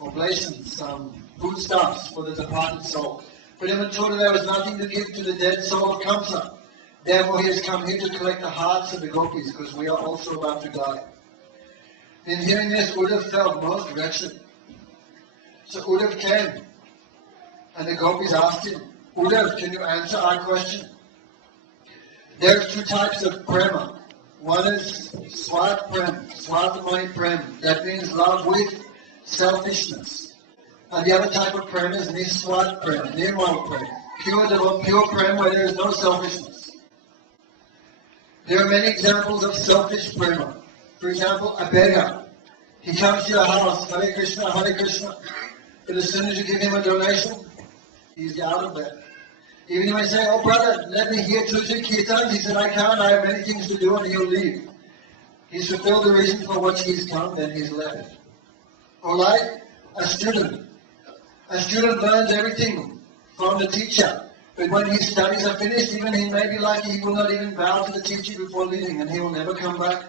oblations, some foodstuffs for the departed soul. But in Mathura there was nothing to give to the dead soul of Kamsa. Therefore he has come here to collect the hearts of the gopis, because we are also about to die. In hearing this, Uddhav felt most wretched. So Uddhav came, and the gopis asked him, Uddhav, can you answer our question? There are two types of prema. One is swat prem, swatamani prem. That means love with selfishness. And the other type of prem is niswat prem, nirmal prem. Pure prem where there is no selfishness. There are many examples of selfish prema. For example, a beggar. He comes to your house, Hare Krishna, but as soon as you give him a donation, he's out of there. Even you may say, oh brother, let me hear 2-3 kirtans. He said, I can't, I have many things to do, and he'll leave. He's fulfilled the reason for which he's come, then he's left. Or like a student. A student learns everything from the teacher. But when his studies are finished, even he may be lucky, he will not even bow to the teacher before leaving, and he will never come back.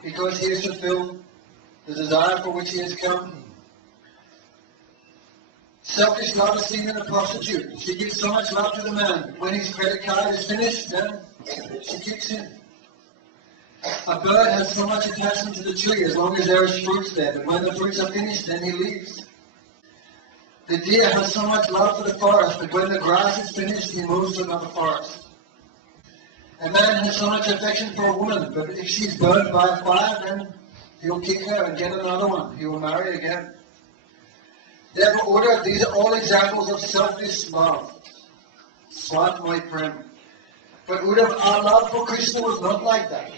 Because he has fulfilled the desire for which he has come. selfish love is seen in a prostitute. She gives so much love to the man. When his credit card is finished, then she kicks in. A bird has so much attachment to the tree as long as there is fruits there, but when the fruits are finished, then he leaves. The deer has so much love for the forest, but when the grass is finished, he moves to another forest. A man has so much affection for a woman, but if she's burned by a fire, then he'll kick her and get another one. He will marry again. Therefore, order, these are all examples of selfish love. Swat my prem. But Uddhav, our love for Krishna was not like that.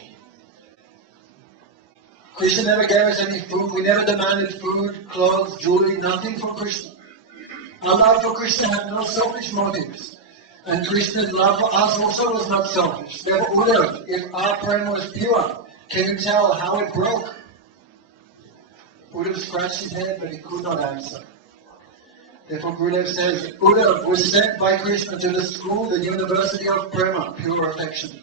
Krishna never gave us any food. We never demanded food, clothes, jewelry, nothing from Krishna. Our love for Krishna had no selfish motives. And Krishna's love for us also was not selfish. Therefore, Uddhav, if our prem was pure, can you tell how it broke? Uddhav scratched his head, but he could not answer. Therefore, Gurudev says, Uddhav was sent by Krishna to the school, the University of Prema, pure affection.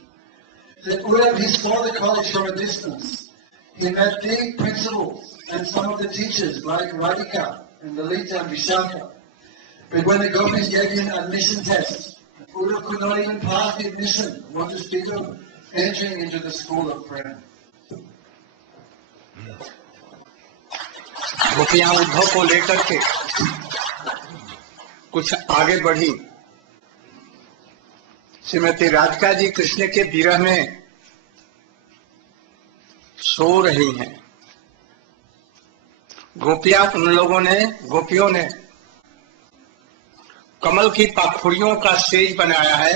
Then Uddhav, he saw the college from a distance. He met the principals and some of the teachers like Radhika and Lalita and Vishaka. But when the gopis gave him an admission test, Uddhav could not even pass the admission, what to speak of entering into the school of Prema. गोपियां उद्धव को लेकर के कुछ आगे बढ़ी। श्रीमती राधिका जी कृष्ण के विरह में सो रही हैं। गोपियों ने कमल की पाखुड़ियों का सेज बनाया है।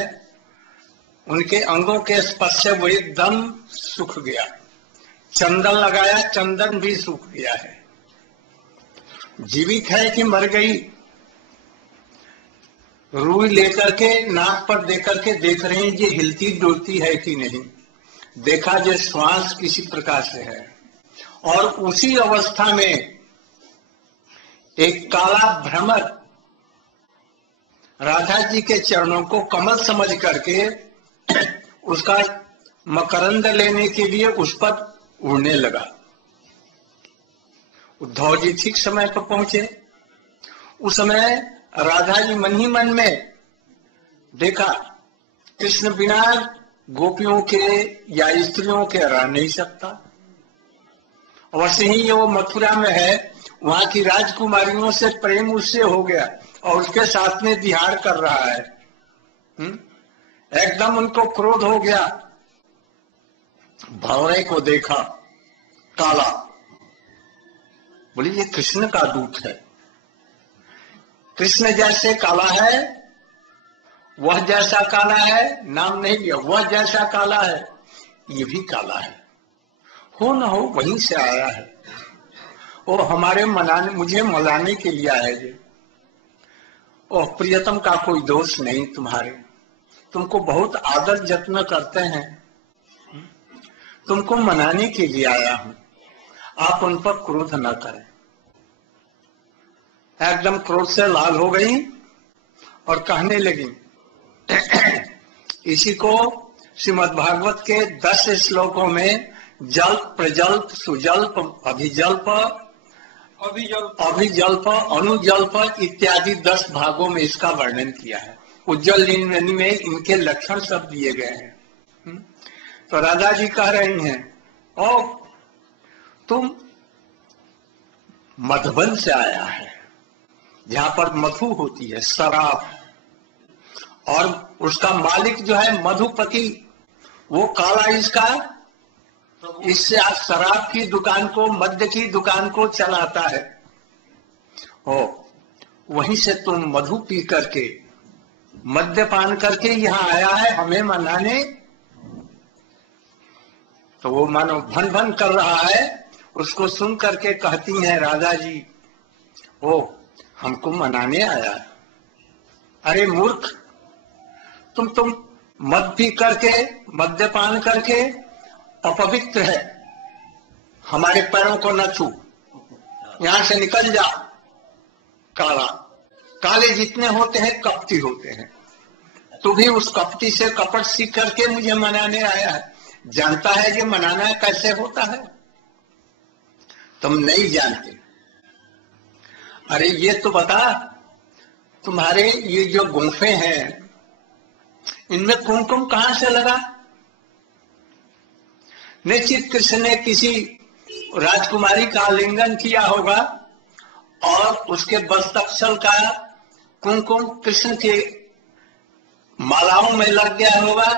उनके अंगों के स्पर्श से वो एकदम सूख गया। चंदन लगाया, चंदन भी सूख गया है। जीवित है कि मर गई, रुई लेकर के नाक पर देकर के देख रहे हैं, ये हिलती डुलती है कि नहीं। देखा जो श्वास किसी प्रकार से है। और उसी अवस्था में एक काला भ्रमर राधा जी के चरणों को कमल समझ करके उसका मकरंद लेने के लिए उस पर उड़ने लगा। उद्धव जी ठीक समय पर पहुंचे। उस समय राधा जी मन ही मन में देखा कृष्ण बिना गोपियों के या स्त्रियों के रह नहीं सकता। अवश्य ही वो मथुरा में है, वहां की राजकुमारियों से प्रेम उससे हो गया और उसके साथ में विहार कर रहा है। एकदम उनको क्रोध हो गया। भंवरे को देखा काला, बोले ये कृष्ण का दूत है। कृष्ण जैसे काला है, वह जैसा काला है, नाम नहीं लिया, वह जैसा काला है, ये भी काला है। हो न हो वहीं से आया है। वो हमारे मुझे मनाने के लिए आया है। ओह प्रियतम का कोई दोष नहीं तुम्हारे, तुमको बहुत आदर जत्न करते हैं, तुमको मनाने के लिए आया हूं, आप उन पर क्रोध न करें। एकदम क्रोध से लाल हो गई और कहने लगी। इसी को श्रीमद् भागवत के 10 श्लोकों में जल्प, प्रजल्प, सुजल्प, अभिजल्प, अभिजल्प, अनुजल्प इत्यादि 10 भागों में इसका वर्णन किया है। उज्जवल नीलमणि में इनके लक्षण सब दिए गए हैं। तो राधा जी कह रही हैं, ओ तुम मधुबन से आया है, जहां पर मधु होती है, शराब, और उसका मालिक जो है मधुपति, वो काला इसका, इससे आज शराब की दुकान को, मद्य की दुकान को चलाता है। हो वहीं से तुम मधु पी करके, मद्यपान करके यहाँ आया है हमें मनाने। तो वो मानो भन भन कर रहा है। उसको सुन करके कहती हैं राधा जी, ओ हमको मनाने आया। अरे मूर्ख, तुम मद पी करके, मद्यपान करके अपवित्र है, हमारे पैरों को न छू, यहां से निकल जा। काला, काले जितने होते हैं कपटी होते हैं। तू भी उस कपटी से कपट सीख करके मुझे मनाने आया है। जानता है कि मनाना कैसे होता है? तुम नहीं जानते। अरे ये तो बता, तुम्हारे ये जो गुंफे हैं इनमें कुमकुम कहां से लगा? निश्चित कृष्ण ने किसी राजकुमारी का आलिंगन किया होगा और उसके बस्तक्षल का कुमकुम कृष्ण के मालाओं में लग गया होगा।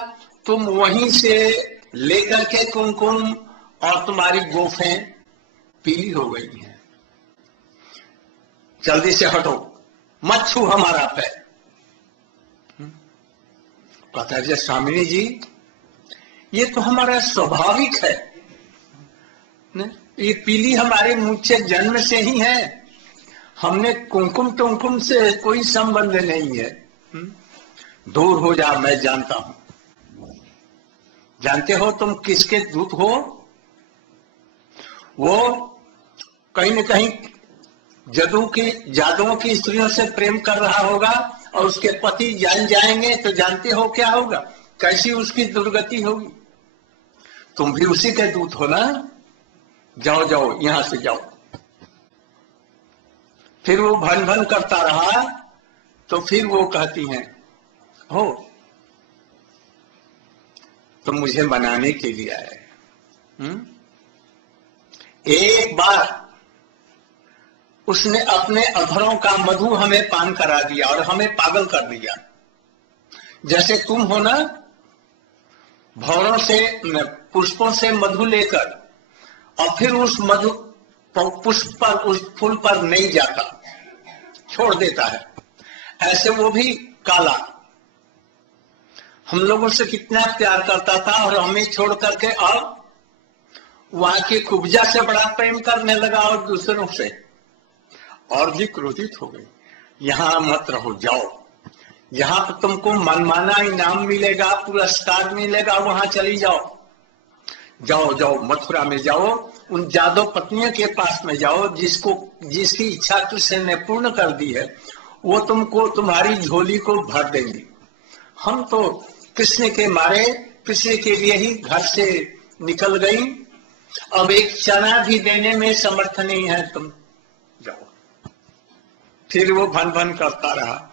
तुम वहीं से लेकर के कुमकुम और तुम्हारी गोफें पीली हो गई हैं। जल्दी से हटो, मत छू हमारा पैर। कहता है स्वामिनी जी, ये तो हमारा स्वाभाविक है न? ये पीली हमारे मुंह से जन्म से ही है। हमने कुमकुम टुमकुम से कोई संबंध नहीं है। दूर हो जा, मैं जानता हूं। जानते हो तुम किसके दूत हो? वो कहीं न कहीं जादुओं की स्त्रियों से प्रेम कर रहा होगा और उसके पति जान जाएंगे तो जानते हो क्या होगा, कैसी उसकी दुर्गति होगी। तुम भी उसी के दूत हो ना। जाओ जाओ, यहां से जाओ। फिर वो भन भन करता रहा तो फिर वो कहती हैं, हो तुम मुझे मनाने के लिए आए। एक बार उसने अपने अधरों का मधु हमें पान करा दिया और हमें पागल कर दिया। जैसे तुम हो ना, भौरों से पुष्पों से मधु लेकर और फिर उस मधु पुष्प पर, उस फूल पर नहीं जाता, छोड़ देता है। ऐसे वो भी काला हम लोगों से कितना प्यार करता था और हमें छोड़ करके अब वहां की कुब्जा से बड़ा प्रेम करने लगा और दूसरों से और भी क्रोधित हो गई। यहां मत रहो, जाओ। जहां पर तुमको मनमाना इनाम मिलेगा, पुरस्कार मिलेगा, वहां चली जाओ। जाओ जाओ, मथुरा में जाओ, उन जादव पत्नियों के पास में जाओ जिसकी इच्छा कृष्ण ने पूर्ण कर दी है। वो तुमको तुम्हारी झोली को भर देंगी। हम तो कृष्ण के मारे, कृष्ण के लिए ही घर से निकल गई, अब एक चना भी देने में समर्थ नहीं है तुम, जाओ। फिर वो भन भन करता रहा।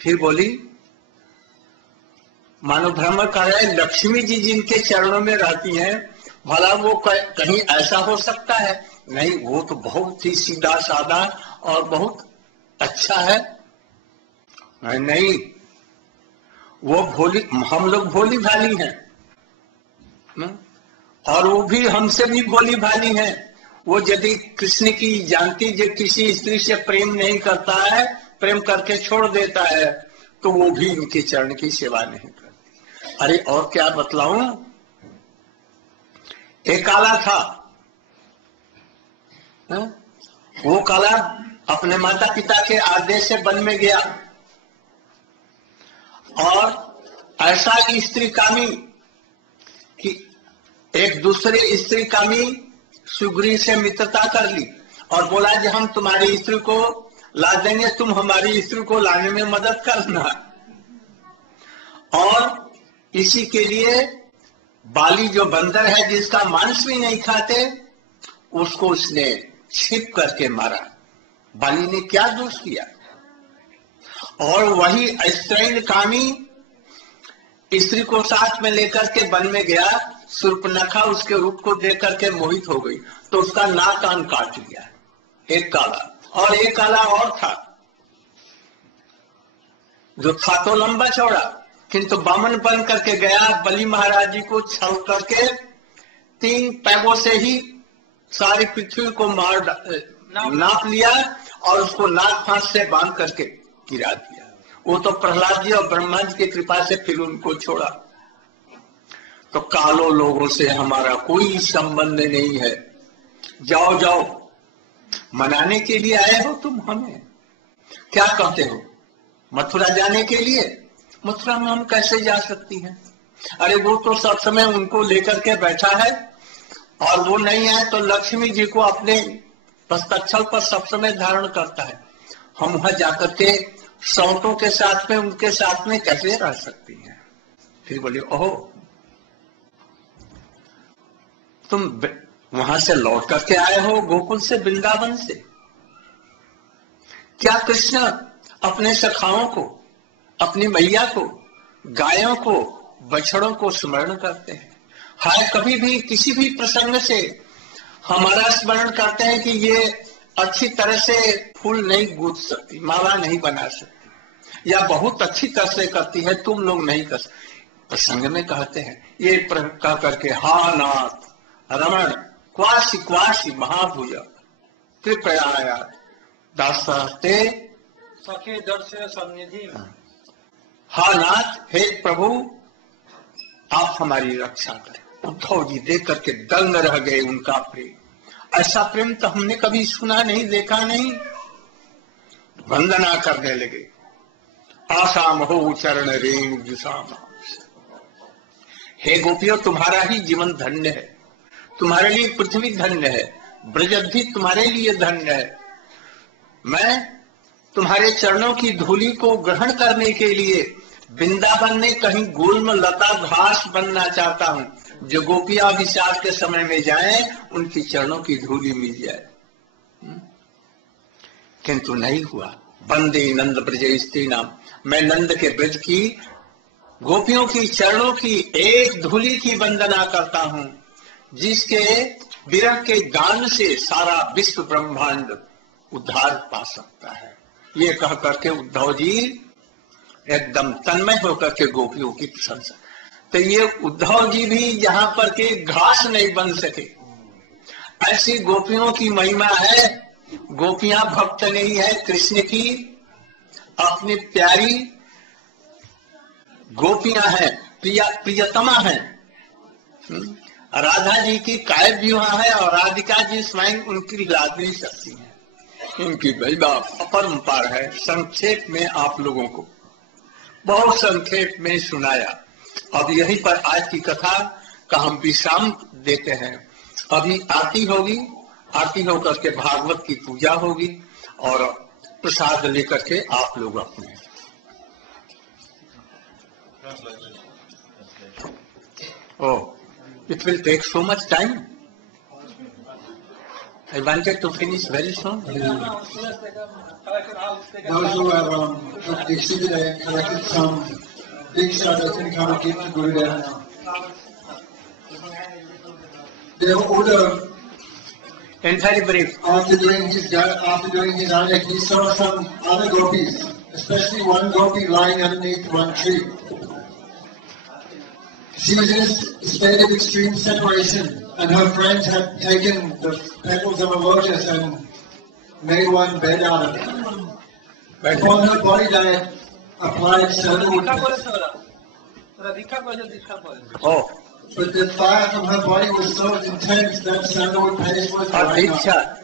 फिर बोली, मानो भ्रम कर रहे, लक्ष्मी जी जिनके चरणों में रहती हैं, भला वो कहीं ऐसा हो सकता है? नहीं, वो तो बहुत ही सीधा साधा और बहुत अच्छा है। नहीं, वो भोली, हम लोग भोली भाली हैं और वो भी हमसे भी भोली भाली हैं। वो यदि कृष्ण की जानती जो किसी स्त्री से प्रेम नहीं करता है, प्रेम करके छोड़ देता है, तो वो भी इनके चरण की सेवा नहीं करती। अरे और क्या बतलाऊं, एक काला था, वो काला अपने माता पिता के आदेश से वन में गया और ऐसा स्त्री कामी कि एक दूसरे स्त्री कामी सुग्री से मित्रता कर ली और बोला कि हम तुम्हारी स्त्री को ला देंगे, तुम हमारी स्त्री को लाने में मदद करना। और इसी के लिए बाली जो बंदर है, जिसका मांस भी नहीं खाते, उसको उसने छिप करके मारा। बाली ने क्या दोष किया? और वही स्त्रैण कामी स्त्री को साथ में लेकर के वन में गया। शूर्पणखा उसके रूप को देख करके मोहित हो गई तो उसका नाक कान काट लिया। एक काला, और एक काला और था जो था तो लंबा चौड़ा, किंतु बामन बन करके गया, बलि महाराज जी को छल करके 3 पैगों से ही सारी पृथ्वी को नाप लिया और उसको नाक फांस से बांध करके गिरा दिया। वो तो प्रहलाद जी और ब्रह्मा जी की कृपा से फिर उनको छोड़ा। तो कालो लोगों से हमारा कोई संबंध नहीं है। जाओ जाओ, मनाने के लिए आए हो तुम हमें? क्या कहते हो, मथुरा जाने के लिए? मथुरा में हम कैसे जा सकती हैं? अरे वो तो सब समय उनको लेकर के बैठा है और वो नहीं आए तो लक्ष्मी जी को अपने हस्तक्षल पर सब समय धारण करता है। हम वहां जाकर के सौतों के साथ में, उनके साथ में कैसे रह सकती हैं? फिर बोली, ओहो, तुम वहां से लौट करके आए हो गोकुल से, वृंदावन से? क्या कृष्ण अपने सखाओं को, अपनी मैया को, गायों को, बछड़ों को स्मरण करते हैं। हाय कभी भी किसी भी प्रसंग से हमारा स्मरण करते हैं कि ये अच्छी तरह से फूल नहीं गूंथ सकती, माला नहीं बना सकती, या बहुत अच्छी तरह से करती है, तुम लोग नहीं कर सकते। प्रसंग में कहते हैं ये कह करके, हा नाथ रमण क्वासी क्वासी महाभुज कृपया दासते सखे दर्शन सन्निधि। हा नाथ, हे प्रभु आप हमारी रक्षा करें। उद्धव जी देख करके दंग रह गए उनका प्रेम। ऐसा प्रेम तो हमने कभी सुना नहीं, देखा नहीं। वंदना करने लगे। आसाम हो चरण रेणु जुसाम। हे गोपियों, तुम्हारा ही जीवन धन्य है, तुम्हारे लिए पृथ्वी धन्य है, ब्रजद्धि तुम्हारे लिए धन्य है। मैं तुम्हारे चरणों की धूलि को ग्रहण करने के लिए वृंदावन में कहीं गुल्म लता घास बनना चाहता हूं, जो गोपियां विशाख के समय में जाएं, उनकी चरणों की धूलि मिल जाए, किंतु नहीं हुआ। वंदे नंद ब्रजस्ती नाम, मैं नंद के ब्रज की गोपियों की चरणों की एक धूलि की वंदना करता हूं, जिसके विरह के गान से सारा विश्व ब्रह्मांड उद्धार पा सकता है। ये कह करके उद्धव जी एकदम तन्मय होकर के गोपियों की प्रशंसा। तो ये उद्धव जी भी यहाँ पर के घास नहीं बन सके, ऐसी गोपियों की महिमा है। गोपियां भक्त नहीं है कृष्ण की, अपनी प्यारी गोपियां हैं, प्रियतमा हैं। राधा जी की काव्यूहा है और राधिका जी स्वयं उनकी लाडली शक्ति है, इनकी महिमा अपरंपार है। संक्षेप में आप लोगों को बहुत संक्षेप में सुनाया। अब यहीं पर आज की कथा का हम विश्राम देते हैं। अभी आरती होगी, आरती होकर के भागवत की पूजा होगी और प्रसाद लेकर के आप लोग अपने। Oh, it will take so much time. I wanted to finish very soon. Those who have exceeded and collected some diksha that can come and give to Gurudev now. They have ordered, And very brief. after doing his anak, he saw some other gopis, especially one gopi lying underneath one tree. She was in a state of extreme separation, and her friends had taken the petals of a lotus and made one bed out of it. Upon her body they had applied sandalwood paste. Oh, But the fire from her body was so intense that sandalwood paste was burning up. Adiksha.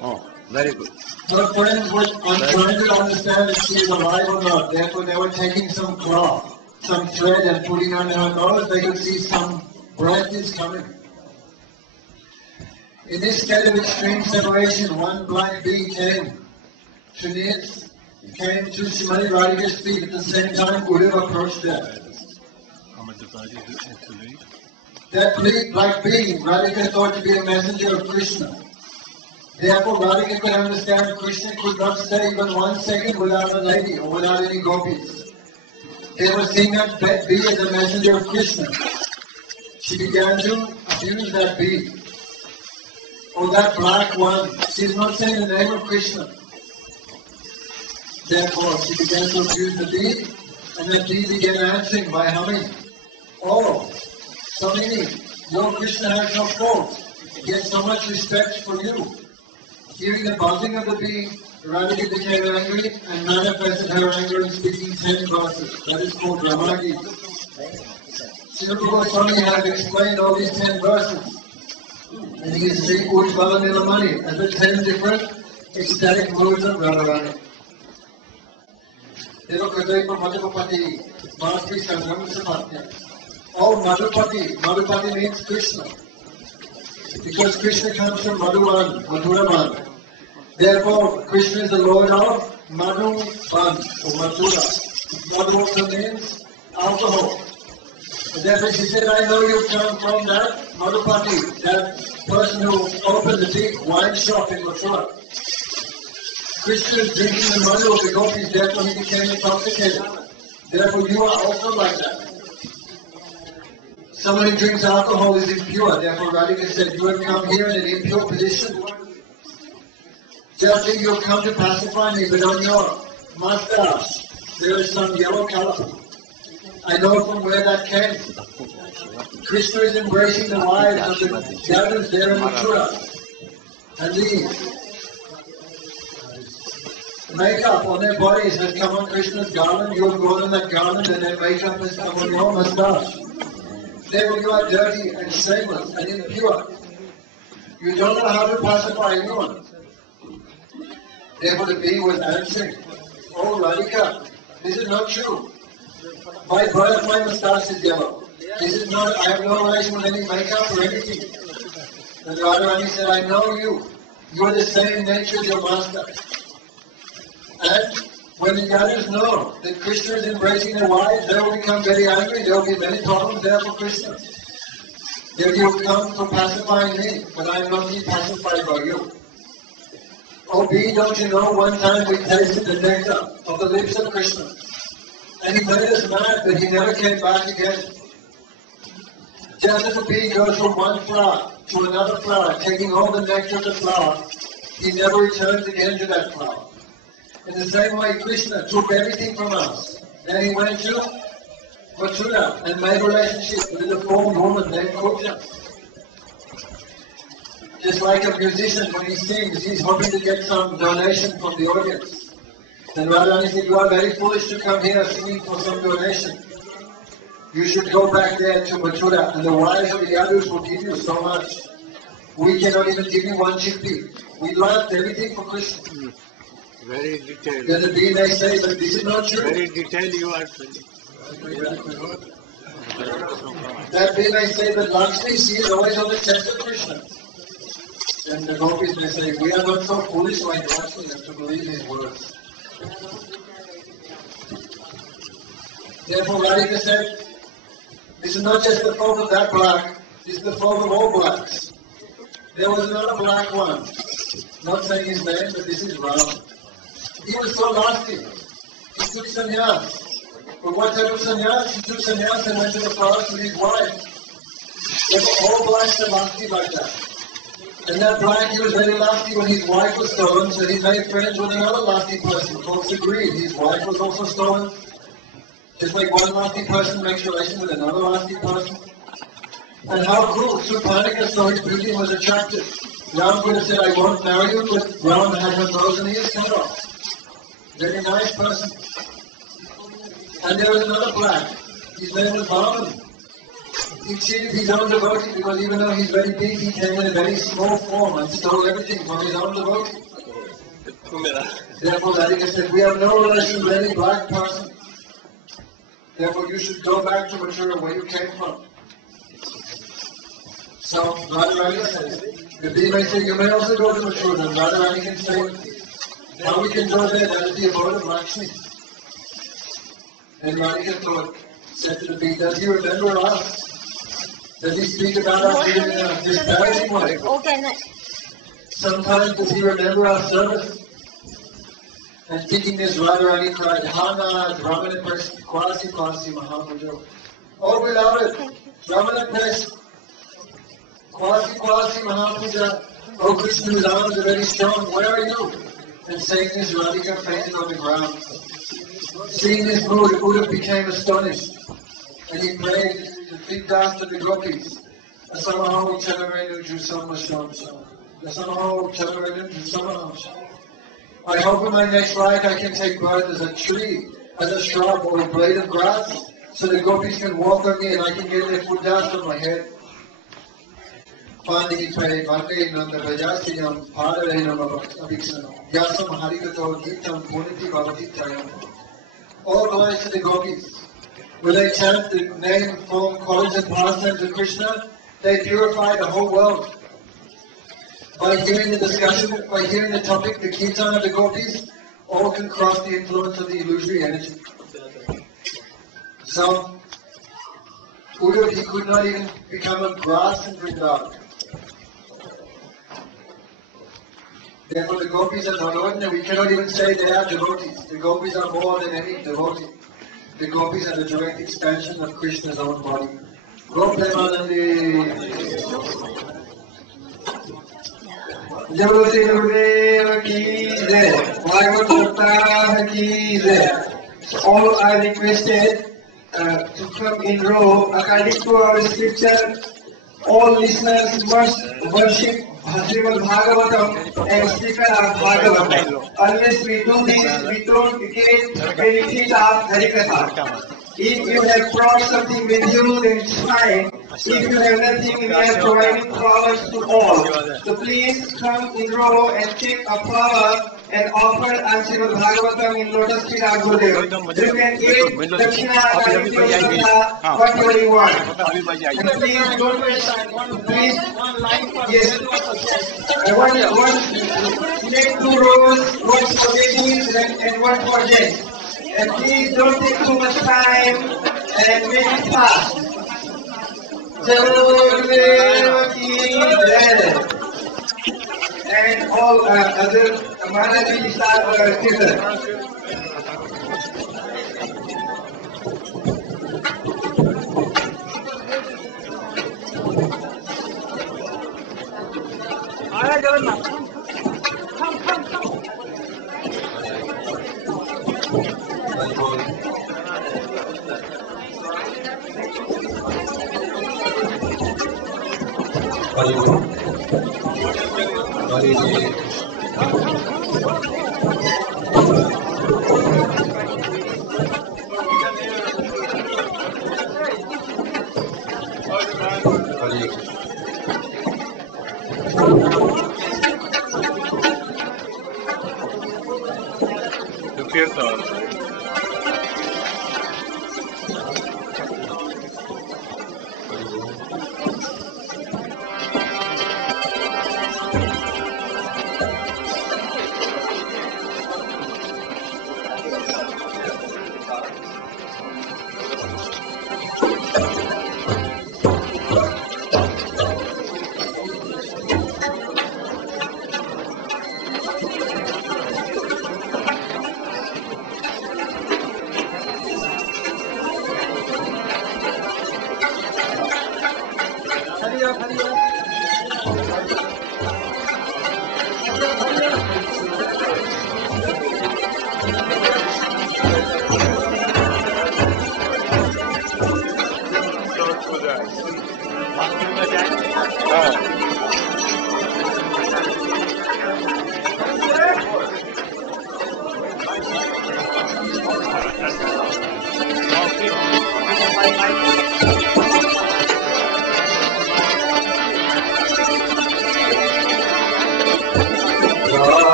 Oh, very good. Her friends were trying to understand if she was alive or not. Therefore, they were taking some cloth, some thread, and putting on her nose. They could see some breath is coming. In this state of extreme separation, one black bee came to Srimati Radhika's feet. At the same time, Uddhava approached her. That black bee, Radhika thought to be a messenger of Krishna. Therefore, Radhika could understand Krishna could not stay even 1 second without a lady or without any gopis. They were seeing that bee as a messenger of Krishna. She began to abuse that bee. Oh, that black one, she is not saying the name of Krishna. Therefore, she began to abuse the bee, and the bee began answering by humming. Oh, Samini, your Krishna has no fault. He has so much respect for you. Hearing the buzzing of the bee, Radhika became angry and manifested her anger in speaking 10 verses. That is called Ramagi. Srila Goswami has explained all these 10 verses. And he is saying Ujjvala Nilamani as the 10 different ecstatic moods of Radharani. Deva Kadaipa Madhupati, Mahastri Sangam Samatya. Oh, Madhupati means Krishna. Because Krishna comes from Madhuvan, Madhuravan. Therefore, Krishna is the Lord of Madhuvan, or Madhura. Madhu also means alcohol. And therefore she said, I know you come from that Madhupati, that person who opened the big wine shop in Mathura. Krishna is drinking the mud of the gopis, therefore he became intoxicated. Therefore you are also like that. Someone who drinks alcohol is impure, therefore Radhika said, you have come here in an impure position. Just you have come to pacify me, but on your mustache there is some yellow color. I know from where that came. Krishna is embracing the wives of the Yadus there in Mathura. And these makeup on their bodies has come on Krishna's garment, you have gone on that garment, and their makeup has come on your mustache. Therefore you are dirty and shameless and impure. You don't know how to pacify anyone. Therefore the bee was answering, oh Radhika, this is not true. By birth my mustache is yellow. This is not, I have no relation with any makeup or anything. And Radharani said, I know you. You are the same nature as your master. And when the Yadus know that Krishna is embracing their wives, they will become very angry. There will be many problems there for Krishna. Yet you have come for pacifying me, but I am not being pacified by you. Oh bee, don't you know one time we tasted the nectar of the lips of Krishna, and he made us mad, but he never came back again. Just as a bee goes from one flower to another flower, taking all the nectar of the flower, he never returns again to that flower. In the same way, Krishna took everything from us. Then he went to Mathura and made a relationship with a deformed woman named Kuja. Just like a musician, when he sings, he's hoping to get some donation from the audience. And Radharani said, you are very foolish to come here singing for some donation. You should go back there to Mathura, and the wives of the Yadus will give you so much. We cannot even give you one chickpea. We lost everything for Krishna. Very detailed. Then the bee may say, but this is not true. Very detailed you are telling. That bee may say that Lakshmi, she is always on the chest of Krishna. And the gopis may say, we are not so foolish like Lakshmi as to believe his words. Therefore Radhika said, this is not just the fault of that black, this is the fault of all blacks. There was another black one, not saying his name, but this is Ram. He was so nasty. He took sannyas. But what type of sannyas? He took sannyas and went to the forest with his wife. Therefore all blacks are nasty like that. And that black, he was very nasty when his wife was stolen, so he made friends with another nasty person. Folks agreed, his wife was also stolen. Just like one nasty person makes relations with another nasty person. And how cool, Supanika saw his beauty and was attracted. Ram could have said, I won't marry you, but Ram had her nose and ears cut off. Very nice person. And there was another black. His name was Vaman. He cheated his own devotee because even though he's very big, he came in a very small form and stole everything from his own devotee. Therefore, Radhika said, we have no relation with any black person. Therefore, you should go back to Mathura where you came from. So, Radharani says, the bee may say, you may also go to Mathura, and Radharani can say, how we can go there, that is the abode of Lakshmi. And Radhika said to the bee, does he remember us? Does he speak about us in a disparaging way? Sometimes does he remember our service? And thinking this, Radharani cried, Hana, Ramana Press, Kwasi Kwasi Mahapujo. Oh beloved, Ramana Press, Kwasi Kwasi Mahapuja. Oh Krishna, whose arms are very strong, where are you? And saying this, Radhika fainted on the ground. Seeing this mood, Uddhav became astonished. And he prayed to Viddas to the gopis. Asamaho Chalarenu Jusamasham. Asamaho Chalarenu Jusamasham. I hope in my next life I can take birth as a tree, as a shrub or a blade of grass, so the gopis can walk on me and I can get their food dust on my head. Finally he prayed, Vande Nanda Vajasiyam Padarenam Abhiksanam Yasam Harikato Gitam Puniti Bhavaditayam. All glories to the gopis. When they chant the name, form, qualities and pastimes of Krishna, they purify the whole world. By hearing the discussion, by hearing the topic, the kirtan of the gopis, all can cross the influence of the illusory energy. So, Uddhav, he could not even become a grass in Vrindavan. Therefore, the gopis are not ordinary. We cannot even say they are devotees. The gopis are more than any devotee. The gopis are the direct expansion of Krishna's own body. Gopremanandi. Jagati Gurudev ki jai. Bhagavad Gita ki jai. All are requested to come in row according to our scripture. All listeners must worship Srimad Bhagavatam and speaker of Bhagavatam. Unless we do this, we don't get benefit of Harikatha. If you have brought something with you, then it's fine. If you have nothing, we are providing flowers to all. So please come in row and take a flower and offer on Srimad Bhagavatam in lotus feet of Gurudev. You can get Dakshina, whatever you want. And please don't waste time. Please, yes. I want make 2 rows, one for ladies and one for gents. And please don't take too much time and make it fast. And all other Maharaji start kirtan. Thank you.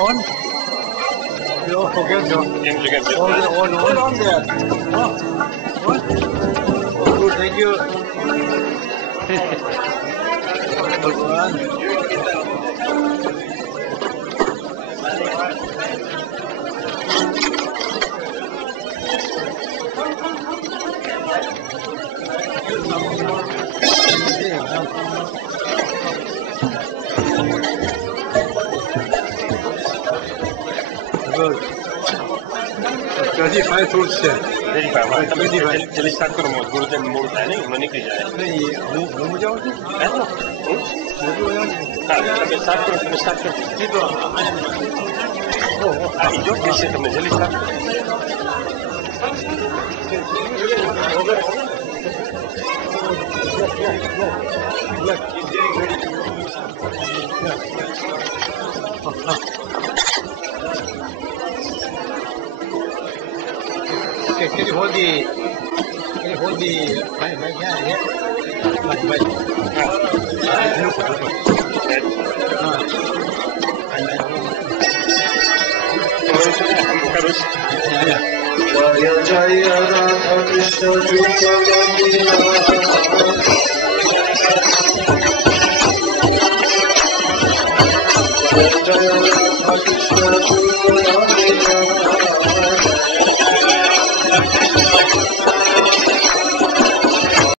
On. You forget your. On there. Good, thank you. Jadi saya terus jadi Pak, jadi start करो मत गुरु जन मोड़ है नहीं money की जाए नहीं घूम जाओ जी है तो start करो जी तो आई जो कैसे तुमने जल्दी start Okay, can you hold the di baik ya ya baik lupa terus ya Jaya Jaya Radha Krishna Juga Gopinath Jaya Jaya Radha Krishna Juga Gopinath